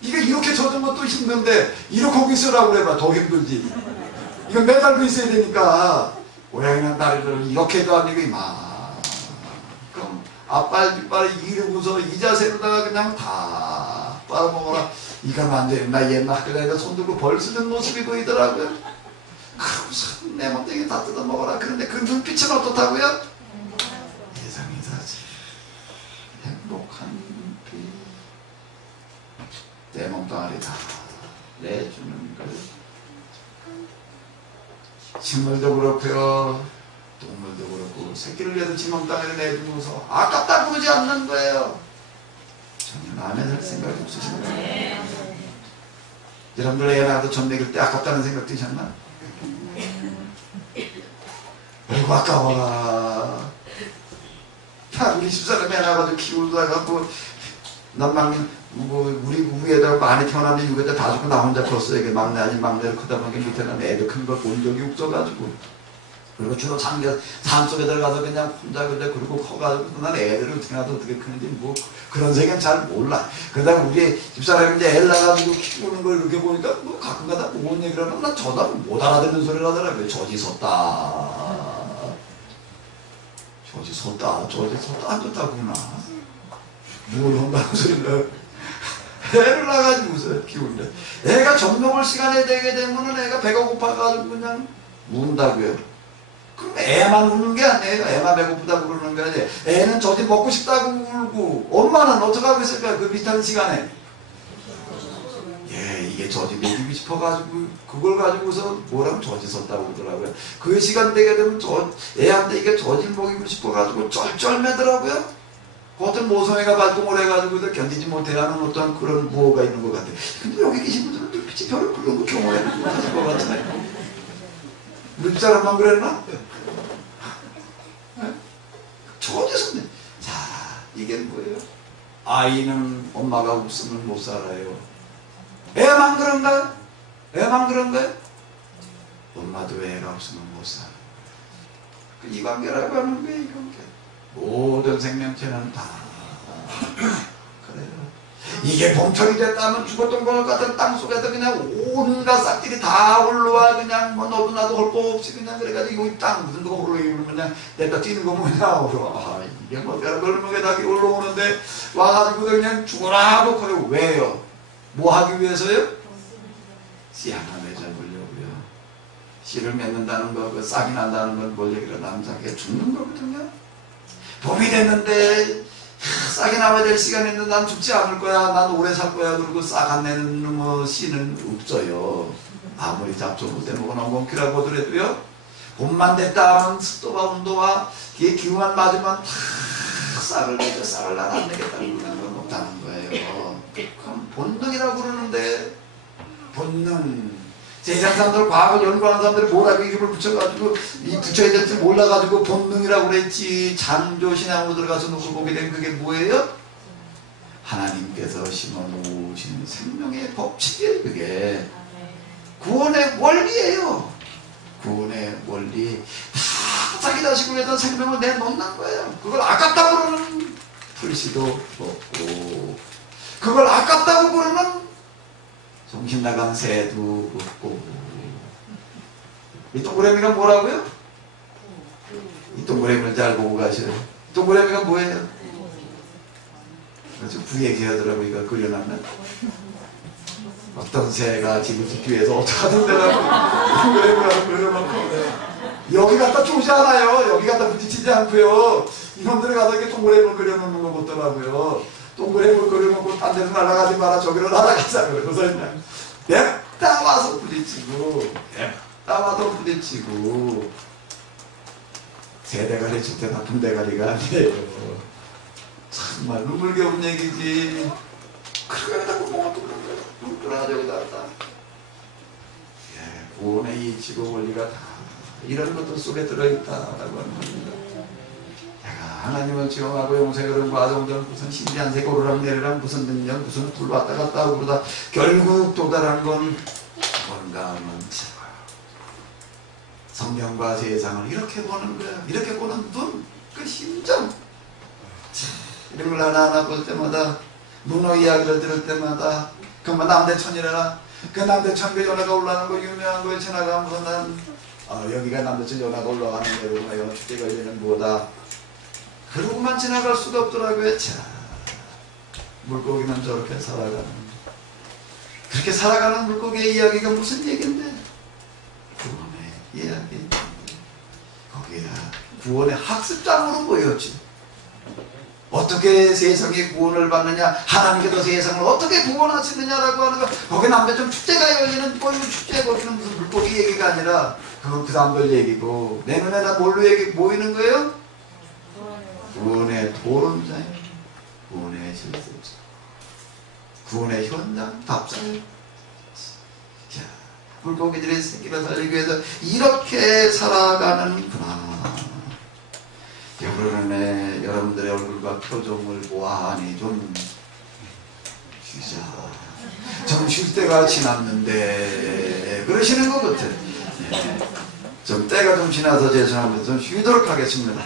이거 이렇게 젖은 것도 힘든데 이렇게 하고 있으라고 그래봐. 더 힘들지. 이거 매달고 있어야 되니까 고양이랑 다리를 이렇게도 아니고 이만. 그럼 앞발 뒷발 이르고서 이 자세로다가 그냥 다 빨아먹어라. 이거면 안 돼. 나 옛날 학교 다닐 때 손 들고 벌 쓰는 모습이 보이더라고요. 그러고서 내 몸뚱이 다 뜯어먹어라. 그런데 그 눈빛은 어떻다고요? 예상이다지. 행복한 눈빛. 내 몸뚱아리 다 내주는 걸. 식물도 그렇고요, 동물도 그렇고 새끼를 내도 지 몸뚱아리 내주면서 아깝다 그러지 않는 거예요. 전혀 마음에 들 생각이 없으신 거예요. 여러분들 애 낳아도 전 먹일 때 아깝다는 생각 드셨나? 아이고 아까워라. 우리 집사람이 애 낳아가지고 키우다가 난 막내 우리 위에다가 많이 태어났는데 육에다 다 죽고 나 혼자 컸어. 이게 막내 아닌 막내를 크다 보니까 밑에는 애도 큰 걸 본 적이 없어가지고. 그리고 주로 산속에 들어가서 그냥 혼자 그러고 커가지고 난 애들을 어떻게 나도 어떻게 크는지 뭐 그런 세계는 잘 몰라. 그러다가 우리 집사람이 이제 애 낳아가지고 키우는 걸 이렇게 보니까 뭐 가끔가다 뭔 얘기를 하면 난 저다 못 알아듣는 소리를 하더라고요. 저지 섰다. 저지 섰다. 안 좋다구나. 뭘 한다는 소리를. 애를 낳아가지고서 키우는데 애가 젖 먹을 시간이 되게 되면은 애가 배가 고파가지고 그냥 운다고요. 그럼 애만 우는 게 아니에요. 애만 배고프다고 그러는 게 아니에요. 애는 젖이 먹고 싶다고 울고 엄마는 어떻게 하고 있을까요? 그 비슷한 시간에 이게 젖이 먹이고 싶어가지고 그걸 가지고서 뭐라고 젖이 섰다고 그러더라고요. 그 시간 되게 되면 애한테 이게 젖이 먹이고 싶어가지고 쩔쩔매더라고요. 어떤 모성애가 발동을 해가지고 견디지 못해하는 어떤 그런 무어가 있는 것 같아요. 근데 여기 계신 분들은 눈빛이 별로 그런 거 경험해 못하실 것 같잖아요. 우리 사람만 그랬나? 저어졌네. 자, 이게 뭐예요? 아이는 엄마가 없으면 못 살아요. 애만 그런가요? 애만 그런가요? 엄마도 애가 없으면 못 살아. 이 관계라고 하는 거예요, 이 관계. 모든 생명체는 다 그래요. 이게 봉천이 됐다면 죽었던 것 같은 땅속에서 그냥 온갖 싹들이 다 올라와. 그냥 뭐 너도 나도 할 거 없이 그냥 그래가지고 이 땅 무슨 거 올라오면 그냥 내가 뛰는 거 뭐냐. 이게 뭐 다른 걸 먹게 다 올라오는데 와가지고 그냥 죽어라 하고 그래요. 왜요? 뭐 하기 위해서요? 씨 하나 맺어보려고요. 씨를 맺는다는 거, 그 싹이 난다는 건 뭘 얘기를 남자게 죽는 거거든요. 봄이 됐는데 싹이 나와야 될 시간이 있는데 난 죽지 않을 거야. 난 오래 살 거야. 그리고 싹 안 내는 뭐 씨는 없어요. 아무리 잡초볼 때 먹어놓은 엉키라고 하더라도요. 봄만 됐다 하면 습도와 온도와 뒤에 기후만 맞으면 다 싹을 내죠. 싹을 난 안 내겠다는 건 없다는 거예요. 그럼 본능이라고 그러는데 본능. 세상 사람들 과학을 연구하는 사람들이 뭐라고 이름을 붙여가지고 이 붙여야 될지 몰라가지고 본능이라고 그랬지. 창조신앙으로 들어가서 놓고 보게 된 그게 뭐예요? 하나님께서 심어놓으신 생명의 법칙이에요. 그게 구원의 원리예요. 구원의 원리. 다 자기 자식을 위해서 생명을 내놓는 거예요. 그걸 아깝다고 그러는 불씨도 없고 그걸 아깝다고 그러는 정신 나간 새도 없고. 이 동그라미가 뭐라고요? 이 동그라미를 잘 보고 가셔요. 동그라미가 뭐예요? 아주 부얘기하더라고. 이거 그려놨나? 어떤 새가 집을 짓기 위해서 어떻게 하던데라고 동그라미라고 그려놓고 여기 갖다 쪼지 않아요. 여기 갖다 부딪히지 않고요. 이놈들이 가서 이렇게 동그라미를 그려놓는 거 같더라고요. 동그라미를 그려놓고 딴 데서 날아가지 마라. 저기로 날아가자. 그러고서 그냥 냅다 와서 부딪히고 냅다 와서 부딪히고. 새 대가리 저때 나쁜 대가리가 아니에요. 정말 눈물겨운 얘기지. 그렇게 자꾸 멍을 뚫어가지고 나왔다. 구원의 이치고 원리가 다 이런 것도 속에 들어있다라고 하는 겁니다. 내가 하나님을 지원하고 용서하는 과정들 무슨 신비한 세고르랑 내리랑 무슨 능력 무슨 불 왔다 갔다 하고 그러다 결국 도달한 건 뭔가 하면 성경과 세상을 이렇게 보는 거야. 이렇게 보는 눈, 그 심정. 이런 걸 하나하나 볼 때마다 문어 이야기를 들을 때마다 그만 남대천이라 그 남대천 그 연화가 올라가는 거 유명한 거에 지나가면서 난 여기가 남대천 연화가 올라가는 데로구나. 연화 축제가 열리는 거다. 그러고만 지나갈 수가 없더라고요. 자, 물고기는 저렇게 살아가는 그렇게 살아가는 물고기의 이야기가 무슨 얘기인데? 구원의 이야기. 거기야 구원의 학습장으로 보였지. 어떻게 세상의 구원을 받느냐, 하나님께서 세상을 어떻게 구원하시느냐라고 하는 거. 거기 남대천 축제가 열리는 뭐 축제, 거기는 무슨 물고기 얘기가 아니라 그건 그 사람들 얘기고, 내 눈에는 뭘로 얘기 보이는 거예요? 구원의 도론자예요. 구원의 실습자, 구원의 현장 답사예요. 자, 물고기들의 생기를 살리기 위해서 이렇게 살아가는구나. 여러분의 여러분들의 얼굴과 표정을 보아하니 좀 쉬자. 좀 쉴 때가 지났는데 그러시는 것 같아요. 좀 때가 좀 지나서 죄송합니다. 좀 쉬도록 하겠습니다.